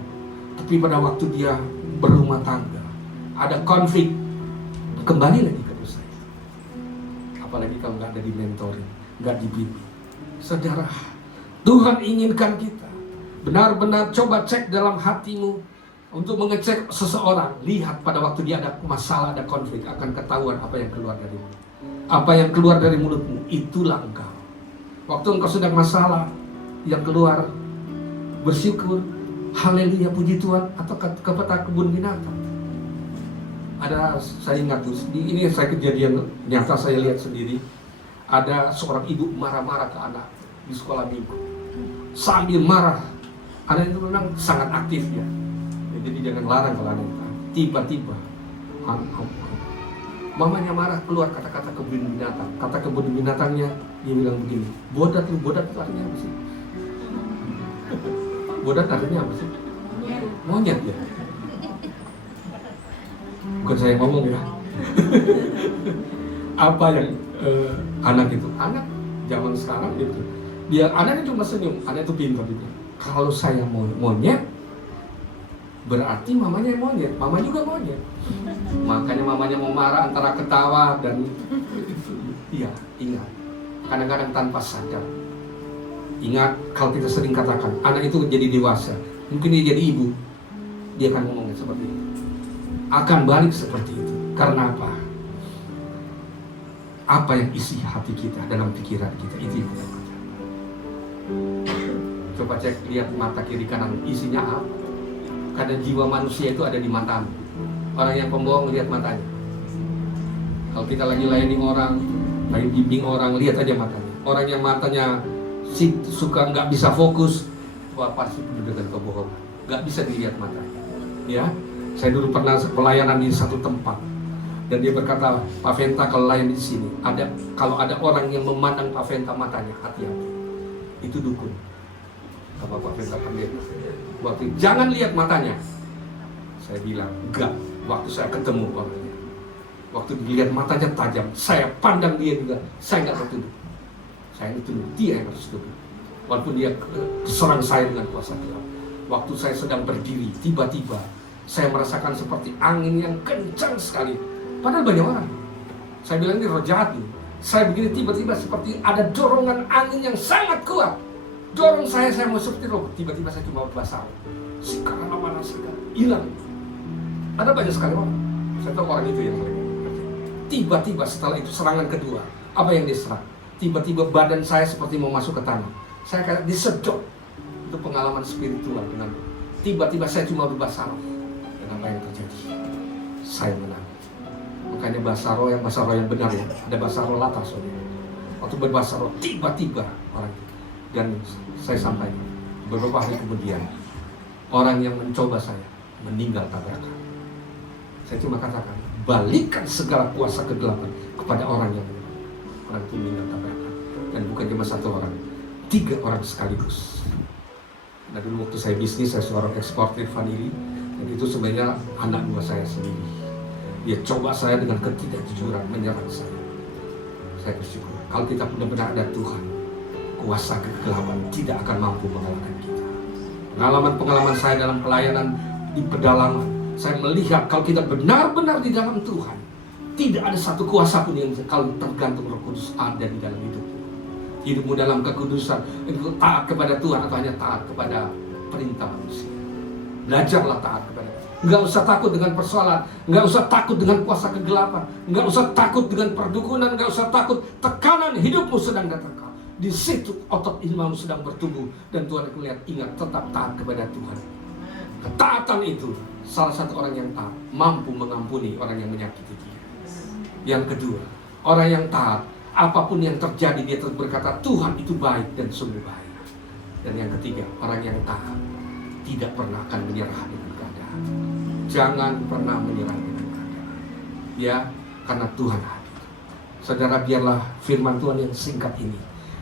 tapi pada waktu dia berumah tangga ada konflik, kembali lagi ke dosa itu. Apalagi kalau nggak ada di mentoring, nggak dibimbing. Saudara, Tuhan inginkan kita benar-benar coba cek dalam hatimu. Untuk mengecek seseorang, lihat pada waktu dia ada masalah, ada konflik, akan ketahuan apa yang keluar dari mulut. Apa yang keluar dari mulutmu, itulah engkau. Waktu engkau sedang masalah, yang keluar bersyukur, haleluya, puji Tuhan, atau ke peta kebun binatang. Ada, saya ingat tuh, ini saya kejadian nyata saya lihat sendiri. Ada seorang ibu marah-marah ke anak di sekolah minggu. Sambil marah, anak itu memang sangat aktif ya. Jadi jangan larang kalau ada. Tiba-tiba mamanya marah, keluar kata-kata kebun binatang. Kata kebun binatangnya, dia bilang begini, bodat lu, bodat itu artinya apa sih? Bodat artinya apa sih? Monyet ya? Bukan saya ngomong ya. Apa yang anak itu? Anak zaman sekarang itu, dia anaknya cuma senyum, anak itu pintar gitu. Kalau saya monyet, berarti mamanya monyet, mama juga monyet. Makanya mamanya mau marah antara ketawa dan iya, ingat. Kadang-kadang tanpa sadar. Ingat, kalau kita sering katakan, anak itu jadi dewasa, mungkin dia jadi ibu, dia akan ngomongnya seperti itu. Akan balik seperti itu. Karena apa? Apa yang isi hati kita dalam pikiran kita, itu yang kita baca. Coba cek, lihat mata kiri kanan, isinya apa? Karena jiwa manusia itu ada di matamu. Orang yang pembohong lihat matanya. Kalau kita lagi layani orang, lagi bimbing orang, lihat aja matanya. Orang yang matanya suka nggak bisa fokus, wah pasti penuh dengan kebohongan. Nggak bisa dilihat matanya. Ya, saya dulu pernah pelayanan di satu tempat, dan dia berkata, Pak Venta kalau layan di sini, kalau ada orang yang memandang Pak Venta matanya, hati-hati. Itu dukun. Apa Pak Venta akan lihat? Waktu jangan lihat matanya. Saya bilang enggak. Waktu saya ketemu orangnya, waktu dilihat matanya tajam, saya pandang dia juga. Saya enggak bertunduk. Saya dituduh, dia yang harus tunduk. Walaupun dia serang saya dengan kuasa gelap. Waktu saya sedang berdiri, tiba-tiba saya merasakan seperti angin yang kencang sekali. Padahal banyak orang. Saya bilang ini roh jahat. Saya begini tiba-tiba seperti ada dorongan angin yang sangat kuat. Dorong saya mau seperti roh. Tiba-tiba saya cuma basah. Sekarang mana sekarang hilang. Ada banyak sekali orang. Saya tahu orang itu yang tiba-tiba setelah itu serangan kedua. Apa yang diserang? Tiba-tiba badan saya seperti mau masuk ke tanah. Saya kayak disedot. Itu pengalaman spiritual dengan tiba-tiba saya cuma berbahasa roh. Dan apa yang terjadi? Saya menang. Makanya bahasa roh yang benar ya. Ada bahasa roh latas. Waktu berbahasa roh tiba-tiba orang itu. Dan saya sampaikan beberapa hari kemudian orang yang mencoba saya meninggal tabrakan. Saya cuma katakan balikkan segala kuasa kegelapan kepada orang yang itu meninggal tabrakan. Dan bukan cuma satu orang, 3 orang sekaligus. Nah dulu waktu saya bisnis, saya seorang eksportir vanili, dan itu sebenarnya anak buah saya sendiri. Dia coba saya dengan ketidakjujuran, menyerang saya. Saya bersyukur kalau kita benar-benar ada Tuhan, kuasa kegelapan tidak akan mampu mengalahkan kita. Pengalaman saya dalam pelayanan di pedalaman, saya melihat kalau kita benar-benar di dalam Tuhan, tidak ada satu kuasa pun yang kalau tergantung Roh Kudus ada di dalam hidupmu. Hidupmu dalam kekudusan, itu taat kepada Tuhan atau hanya taat kepada perintah manusia. Belajarlah taat kepada Tuhan. Enggak usah takut dengan persoalan, enggak usah takut dengan kuasa kegelapan, enggak usah takut dengan perdukunan, enggak usah takut tekanan hidupmu sedang datang. Di situ otot imanmu sedang bertumbuh dan Tuhan akan melihat, ingat tetap taat kepada Tuhan. Ketaatan itu, salah satu orang yang taat mampu mengampuni orang yang menyakiti dia. Yang kedua, orang yang taat, apapun yang terjadi dia terus berkata, Tuhan itu baik dan sungguh baik. Dan yang ketiga, orang yang taat tidak pernah akan menyerah dengan keadaan. Jangan pernah menyerah dengan keadaan. Ya, karena Tuhan hadir. Saudara, biarlah firman Tuhan yang singkat ini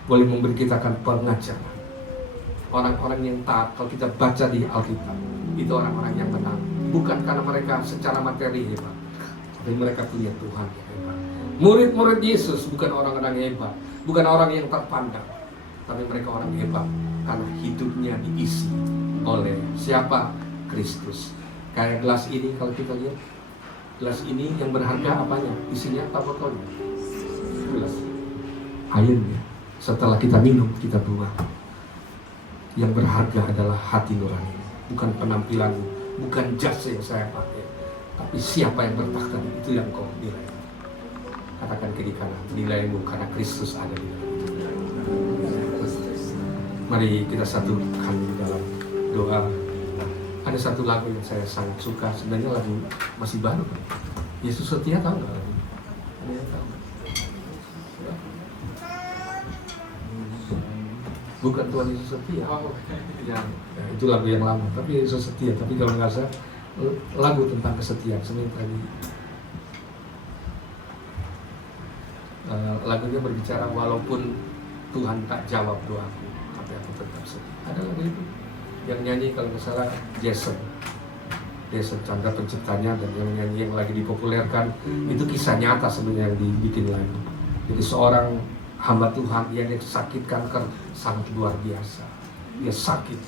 boleh memberi kita akan pengajaran. Orang-orang yang taat, kalau kita baca di Alkitab, itu orang-orang yang menang. Bukan karena mereka secara materi hebat, tapi mereka punya Tuhan yang hebat. Murid-murid Yesus bukan orang-orang hebat, bukan orang yang terpandang, tapi mereka orang hebat karena hidupnya diisi oleh siapa? Kristus. Kayak gelas ini, kalau kita lihat gelas ini yang berharga apanya? Isinya apa botolnya? Gelas airnya. Setelah kita minum, kita buang. Yang berharga adalah hati nurani, bukan penampilan, bukan jas yang saya pakai, tapi siapa yang bertakhta, itu yang kau nilai. Katakan kiri kanan, nilaimu karena Kristus ada di dalam. Mari kita satukan dalam doa. Ada satu lagu yang saya sangat suka, sebenarnya lagu masih baru. Yesus Setia, tahu nggak lagu? Ada yang tahu? Bukan Tuhan Yesus Setia. Ya, itu lagu yang lama, tapi Yesus Setia. Tapi kalau nggak salah, lagu tentang kesetiaan. Sebenarnya tadi lagunya berbicara, walaupun Tuhan tak jawab doaku, tapi aku tetap setia. Ada lagu itu yang nyanyi kalau nggak salah Jason Chandra penciptanya, dan yang nyanyi yang lagi dipopulerkan itu kisah nyata sebenarnya yang dibikin lagu. Jadi seorang hamba Tuhan, dia sakit kanker sangat luar biasa. Dia sakit,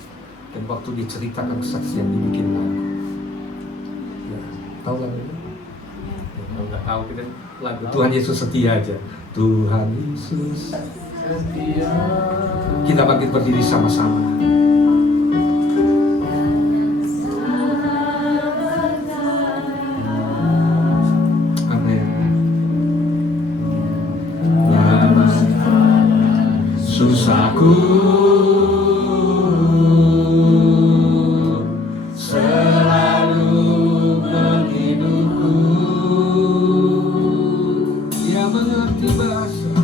dan waktu diceritakan kesaksian dibikin lagu. Ya, tahu lagu itu? Ya, kalau nggak tahu kita lagu Tuhan Yesus Setia aja. Tuhan Yesus Setia. Kita bangkit berdiri sama-sama. Susahku selalu menghidupku. Dia mengerti bahasa,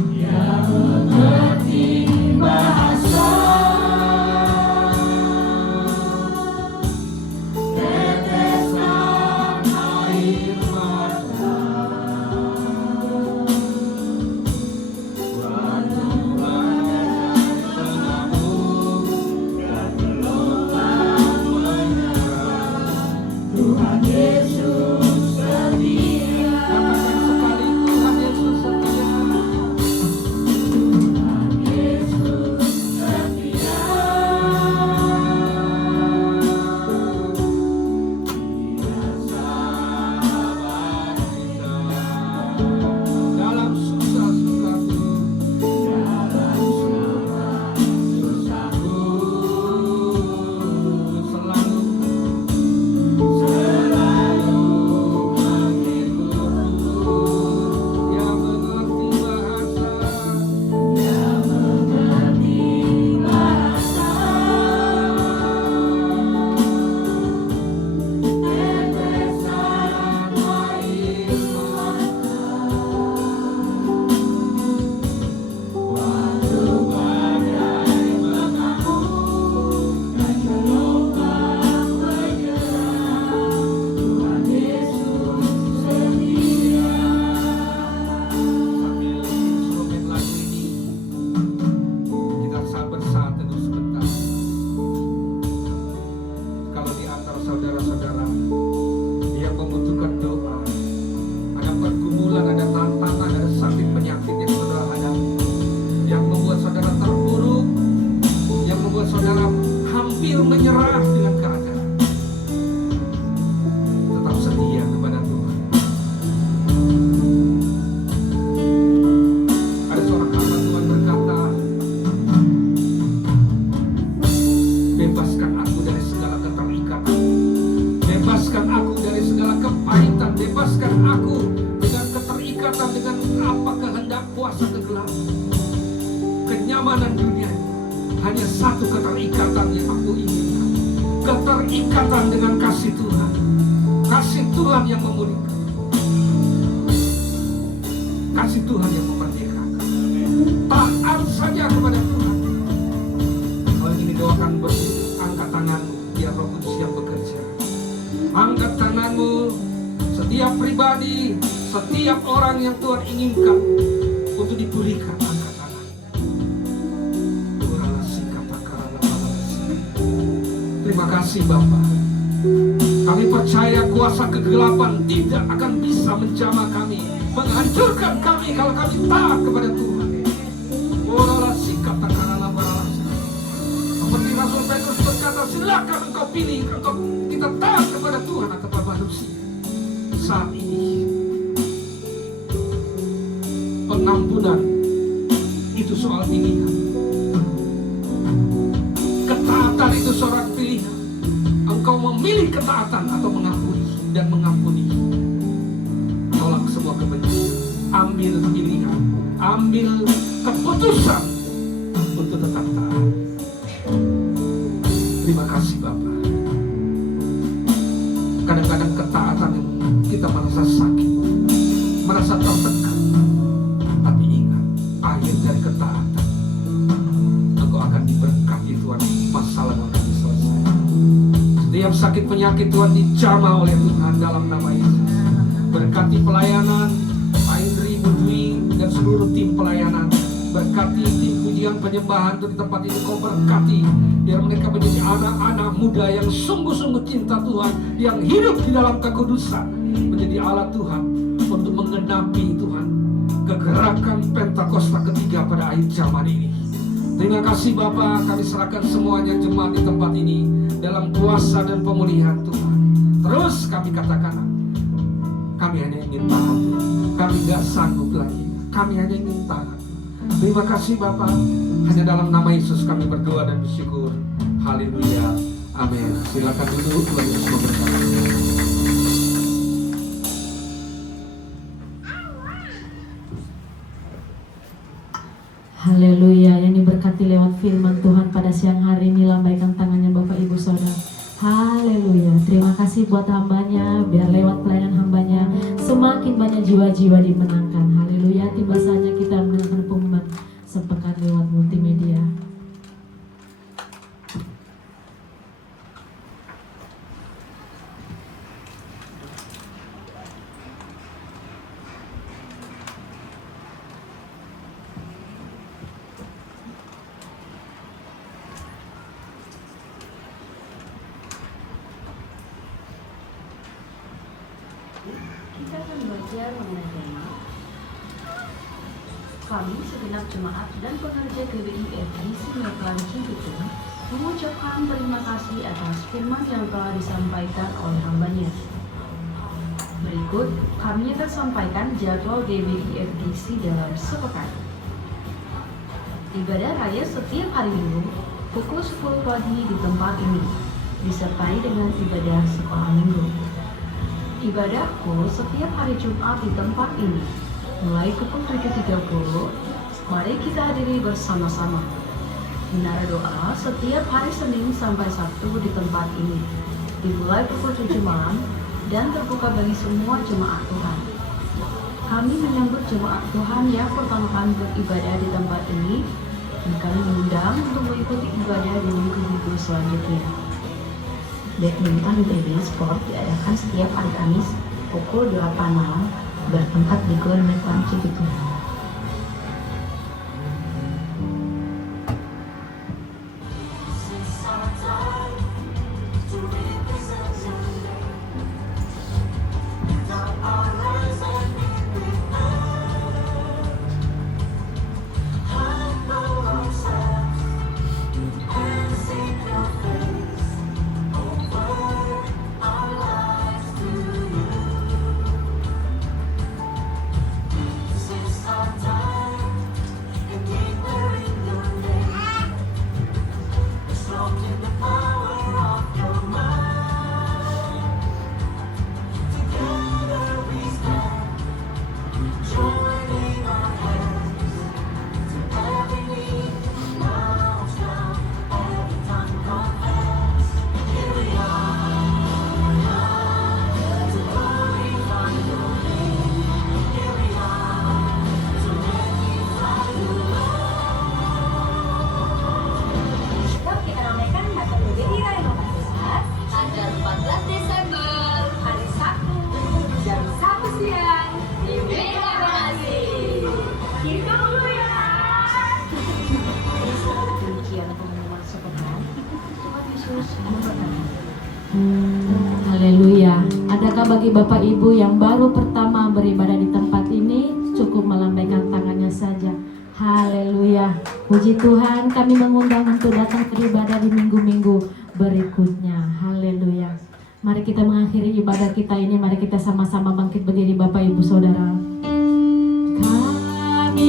tetesan air mata. Tuhan Yesus setia. Katakan sekali, Tuhan Yesus setia. Tuhan Yesus setia. Dia sahabat kita dalam susah-susahku, dalam susah-susahku selalu saudara-saudara yang membutuhkan doa, ada pergumulan, ada tantangan, ada sakit penyakit yang saudara hadapi, yang membuat saudara terpuruk, yang membuat saudara hampir menyerah dengan keadaan. Tetap setia kepada Tuhan. Ada seorang hamba Tuhan berkata, bebaskan aku dari segala keterikatan, bebaskan aku dari segala kepahitan, bebaskan aku dengan keterikatan dengan apa kehendak kuasa kegelapan, kenyamanan dunia. Hanya satu keterikatan yang aku inginkan, keterikatan ikatan dengan kasih Tuhan. Kasih Tuhan yang memulihkan. Kasih Tuhan yang memerdekakan. Taat saja kepada Tuhan. Kalau ini doakan berdiri, angkat tanganmu, biar Roh Kudus yang bekerja. Angkat tanganmu, setiap pribadi, setiap orang yang Tuhan inginkan untuk dipulihkan, angkat tangan. Terima kasih Bapa. Kami percaya kuasa kegelapan tidak akan bisa menjamah kami, menghancurkan kami kalau kami taat kepada Tuhan. Seperti Rasul Petrus berkata, silakan engkau pilih, kita taat kepada Tuhan atau kepada manusia. Saat ini pengampunan itu soal pilihan. Ketaatan itu soal pilihan. Engkau memilih ketaatan atau mengampuni dan mengampuni. Tolak semua kebencian. Ambil pilihan, ambil keputusan untuk tetap taat. Terima kasih Bapa. Kadang-kadang ketaatan yang kita merasa sakit, merasa tertekan. Tapi ingat, akhir dari ketaatan, engkau akan diberkati Tuhan, masalah akan diselesaikan. Setiap sakit penyakit Tuhan dijamah oleh Tuhan dalam nama Yesus. Berkati pelayanan Aindri, Budwi, dan seluruh tim pelayanan. Berkati tim pujian penyembahan di tempat ini. Kau berkati biar mereka menjadi anak-anak muda yang sungguh-sungguh cinta Tuhan, yang hidup di dalam kekudusan, menjadi alat Tuhan untuk menggenapi Tuhan kegerakan Pentakosta ketiga pada akhir zaman ini. Terima kasih Bapa, kami serahkan semuanya jemaat di tempat ini dalam kuasa dan pemulihan Tuhan. Terus kami katakan, kami hanya ingin taat, kami gak sanggup lagi, kami hanya ingin taat. Terima kasih Bapa, hanya dalam nama Yesus kami berdoa dan bersyukur. Haleluya, amin. Silakan duduk, Tuhan Yesus memberkati. Haleluya, yang diberkati lewat firman Tuhan pada siang hari ini, lambaikan tangannya Bapak Ibu Saudara. Haleluya, terima kasih buat hambanya, biar lewat pelayanan hambanya semakin banyak jiwa-jiwa dimenangkan. Haleluya, tiba saja kita mendengarkan pengumuman sepekan lewat multimedia. Kita akan belajar mengenai tema kami segenap jemaat dan pekerja GBI FGC Meklan Cibitung mengucapkan terima kasih atas firman yang telah disampaikan oleh hambanya. Berikut kami akan sampaikan jadwal GBI FGC dalam sepekan. Ibadah raya setiap hari Minggu pukul 10 pagi di tempat ini, disertai dengan ibadah sekolah minggu. Ibadahku setiap hari Jumat di tempat ini, mulai pukul 7.30, mari kita hadiri bersama-sama. Menara doa setiap hari Senin sampai Sabtu di tempat ini, dimulai pukul 7 malam dan terbuka bagi semua jemaat Tuhan. Kami menyambut jemaat Tuhan yang pertama kali beribadah di tempat ini, dan kami mengundang untuk mengikuti ibadah di minggu-minggu selanjutnya. Badminton BB Sport diadakan setiap hari Kamis pukul 8 malam, bertempat di Gor Meklan Cibitung. Yesus memberkati. Haleluya. Adakah bagi Bapak Ibu yang baru pertama beribadah di tempat ini cukup melambaikan tangannya saja? Haleluya. Puji Tuhan, kami mengundang untuk datang beribadah di minggu-minggu berikutnya. Haleluya. Mari kita mengakhiri ibadah kita ini. Mari kita sama-sama bangkit berdiri Bapak Ibu Saudara. Kami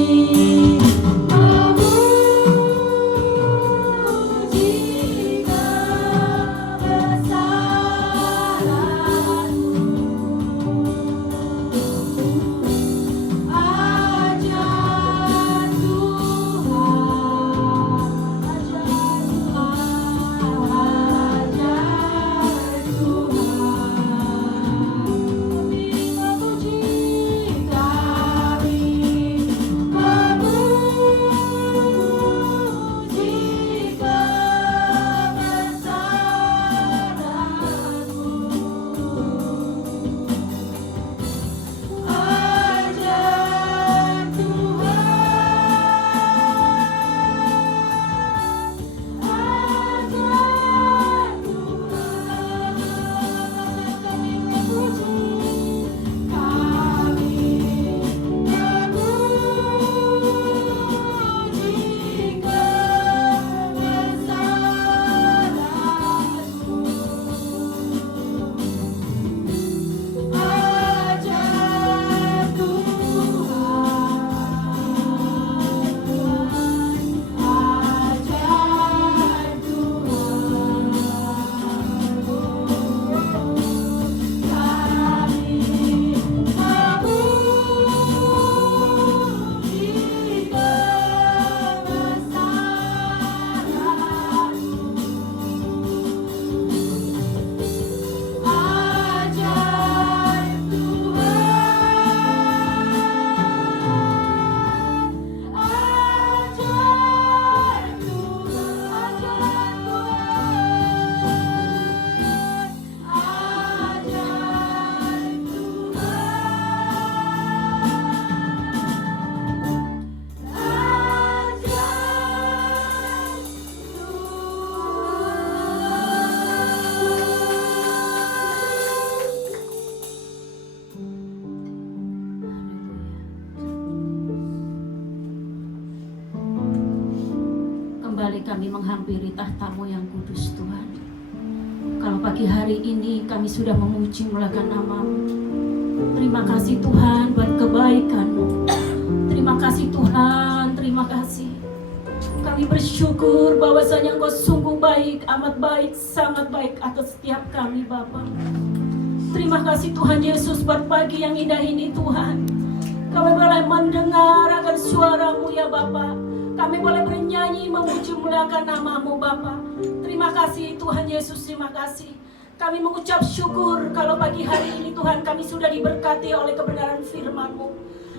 kembali kami menghampiri tahta-Mu yang kudus Tuhan. Kalau pagi hari ini kami sudah memuji mulakan nama-Mu. Terima kasih Tuhan buat kebaikan-Mu. Terima kasih Tuhan, terima kasih. Kami bersyukur bahwasanya Engkau sungguh baik, amat baik, sangat baik atas setiap kami Bapa. Terima kasih Tuhan Yesus buat pagi yang indah ini Tuhan. Kami boleh mendengar akan suara-Mu ya Bapa. Kami boleh bernyanyi memuji muliakan nama-Mu Bapa. Terima kasih Tuhan Yesus, terima kasih. Kami mengucap syukur kalau pagi hari ini Tuhan kami sudah diberkati oleh kebenaran firman-Mu.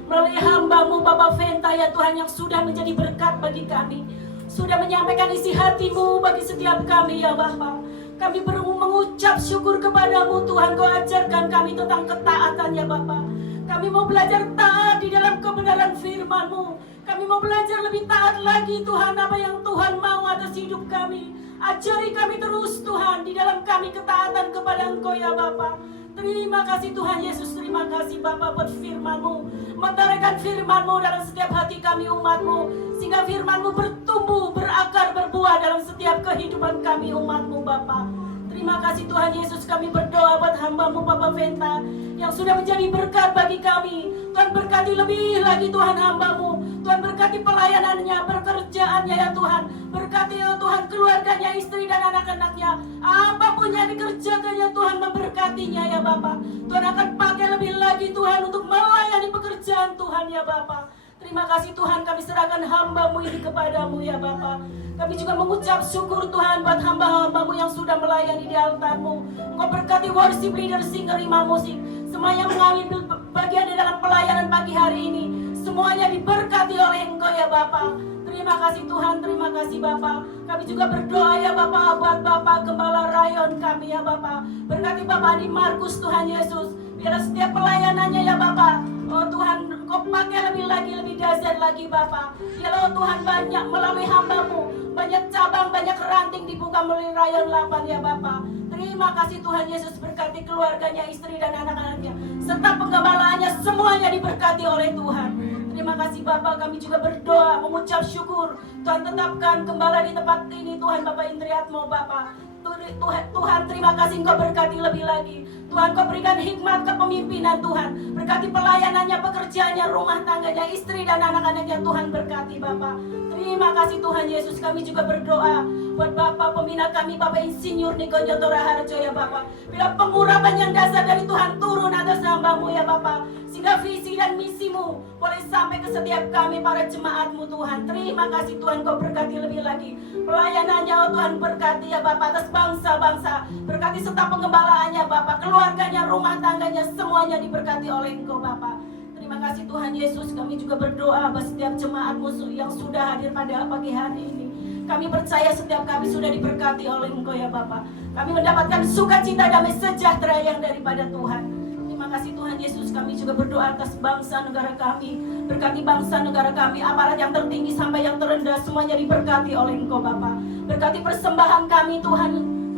Melalui hamba-Mu Bapak Venta ya Tuhan yang sudah menjadi berkat bagi kami. Sudah menyampaikan isi hati-Mu bagi setiap kami ya Bapa. Kami mengucap syukur kepada-Mu Tuhan. Kau ajarkan kami tentang ketaatan ya Bapa. Kami mau belajar taat di dalam kebenaran firman-Mu. Kami mau belajar lebih taat lagi Tuhan apa yang Tuhan mau atas hidup kami. Ajari kami terus Tuhan di dalam kami ketaatan kepada Engkau ya Bapa. Terima kasih Tuhan Yesus, terima kasih Bapa buat firman-Mu. Mentarakan firman-Mu dalam setiap hati kami umat-Mu. Sehingga firman-Mu bertumbuh, berakar, berbuah dalam setiap kehidupan kami umat-Mu Bapa. Terima kasih Tuhan Yesus, kami berdoa buat hamba-Mu Bapak Venta yang sudah menjadi berkat bagi kami. Tuhan berkati lebih lagi Tuhan hamba-Mu. Tuhan berkati pelayanannya, pekerjaannya ya Tuhan. Berkati ya Tuhan keluarganya, istri dan anak-anaknya. Apapun yang dikerjakan ya Tuhan memberkatinya ya Bapa. Tuhan akan pakai lebih lagi Tuhan untuk melayani pekerjaan Tuhan ya Bapa. Terima kasih Tuhan, kami serahkan hamba-Mu ini kepada-Mu ya Bapa. Kami juga mengucap syukur Tuhan buat hamba-hamba-Mu yang sudah melayani di altar-Mu. Engkau berkati worship leader, singer, imam musik, semua yang mengambil bagian di dalam pelayanan pagi hari ini. Semuanya diberkati oleh Engkau ya Bapa. Terima kasih Tuhan, terima kasih Bapa. Kami juga berdoa ya Bapa buat Bapak Gembala Rayon kami ya Bapa. Berkati Bapak Adi Markus Tuhan Yesus. Biar setiap pelayanannya ya Bapa. Oh Tuhan, Engkau pakai lebih lagi, lebih dahsyat lagi Bapa. Ya Tuhan, banyak melalui hamba-Mu, banyak cabang, banyak ranting dibuka melalui rayon 8 ya Bapa. Terima kasih Tuhan Yesus, berkati keluarganya, istri dan anak-anaknya, serta penggembalaannya, semuanya diberkati oleh Tuhan. Terima kasih Bapak, kami juga berdoa, mengucap syukur. Tuhan tetapkan gembala di tempat ini, Tuhan Bapak Indriatmo Bapak. Tuhan, terima kasih Engkau berkati lebih lagi. Tuhan, Kau berikan hikmat kepemimpinan Tuhan. Berkati pelayanannya, pekerjaannya, rumah tangganya, istri dan anak-anaknya. Tuhan berkati Bapak. Terima kasih Tuhan Yesus. Kami juga berdoa buat Bapak pembina kami, Bapak Insinyur Niko Nyotora Harjo ya Bapak. Bila pengurapan yang dasar dari Tuhan turun atas hamba-Mu ya Bapak, sehingga visi dan misi-Mu boleh sampai ke setiap kami para jemaat-Mu Tuhan. Terima kasih Tuhan, Kau berkati lebih lagi pelayanannya, oh Tuhan, berkati ya Bapak atas bangsa-bangsa, berkati serta penggembalaannya Bapak, keluarganya, rumah tangganya, semuanya diberkati oleh Engkau Bapak. Terima kasih Tuhan Yesus. Kami juga berdoa buat setiap jemaat-Mu yang sudah hadir pada pagi hari ini. Kami percaya setiap kami sudah diberkati oleh Engkau ya Bapak. Kami mendapatkan sukacita, damai sejahtera yang daripada Tuhan. Terima kasih Tuhan Yesus. Kami juga berdoa atas bangsa negara kami. Berkati bangsa negara kami, aparat yang tertinggi sampai yang terendah, semuanya diberkati oleh Engkau Bapak. Berkati persembahan kami Tuhan.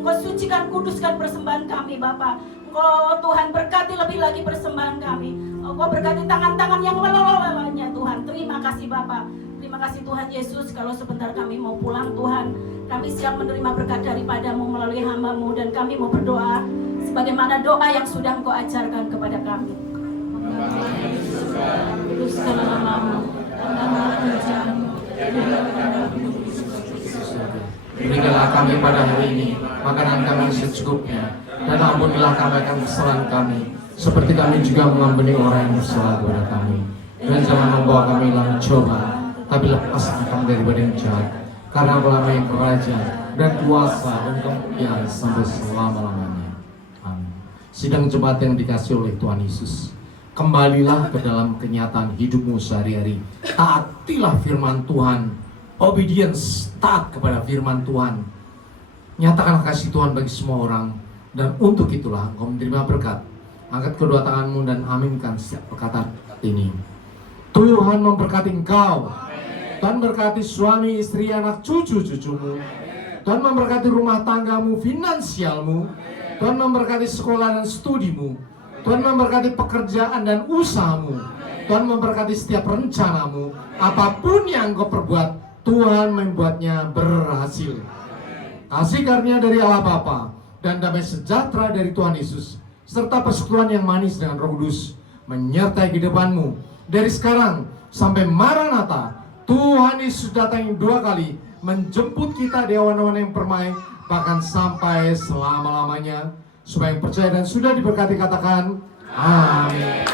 Engkau sucikan, kuduskan persembahan kami Bapak. Engkau Tuhan berkati lebih lagi persembahan kami. Engkau berkati tangan-tangan yang melololanya Tuhan. Terima kasih Bapak. Terima kasih Tuhan Yesus. Kalau sebentar kami mau pulang Tuhan, kami siap menerima berkat daripada-Mu melalui hamba-Mu, dan kami mau berdoa sebagaimana doa yang sudah Engkau ajarkan kepada kami. Kuduskanlah nama-Mu, tanganlah kerajaan-Mu, berikanlah kami pada hari ini makanan kami secukupnya, dan ampunilah kami akan kesalahan kami, seperti kami juga mengampuni orang yang bersalah kepada kami. Dan jangan membawa kami dalam mencoba, tapi lepaskan kami daripada yang jahat. Karena Engkau yang kerajaan dan kuasa dan kemuliaan sampai selama-lamanya. Amin. Sidang jemaat yang dikasihi oleh Tuhan Yesus, kembalilah ke dalam kenyataan hidupmu sehari-hari. Taatilah firman Tuhan. Obedience, taat kepada firman Tuhan. Nyatakanlah kasih Tuhan bagi semua orang, dan untuk itulah engkau menerima berkat. Angkat kedua tanganmu dan aminkan setiap perkataan ini. Tuhan memberkati engkau. Tuhan berkati suami, istri, anak, cucu-cucumu. Tuhan memberkati rumah tanggamu, finansialmu. Tuhan memberkati sekolah dan studimu. Tuhan memberkati pekerjaan dan usahamu. Tuhan memberkati setiap rencanamu. Apapun yang engkau perbuat, Tuhan membuatnya berhasil. Kasih karunia dari Allah Bapa dan damai sejahtera dari Tuhan Yesus, serta persekutuan yang manis dengan Roh Kudus menyertai kehidupanmu dari sekarang sampai Maranatha. Tuhan Yesus datang 2 kali menjemput kita di awan-awan yang permai, bahkan sampai selama-lamanya. Supaya yang percaya dan sudah diberkati katakan amin.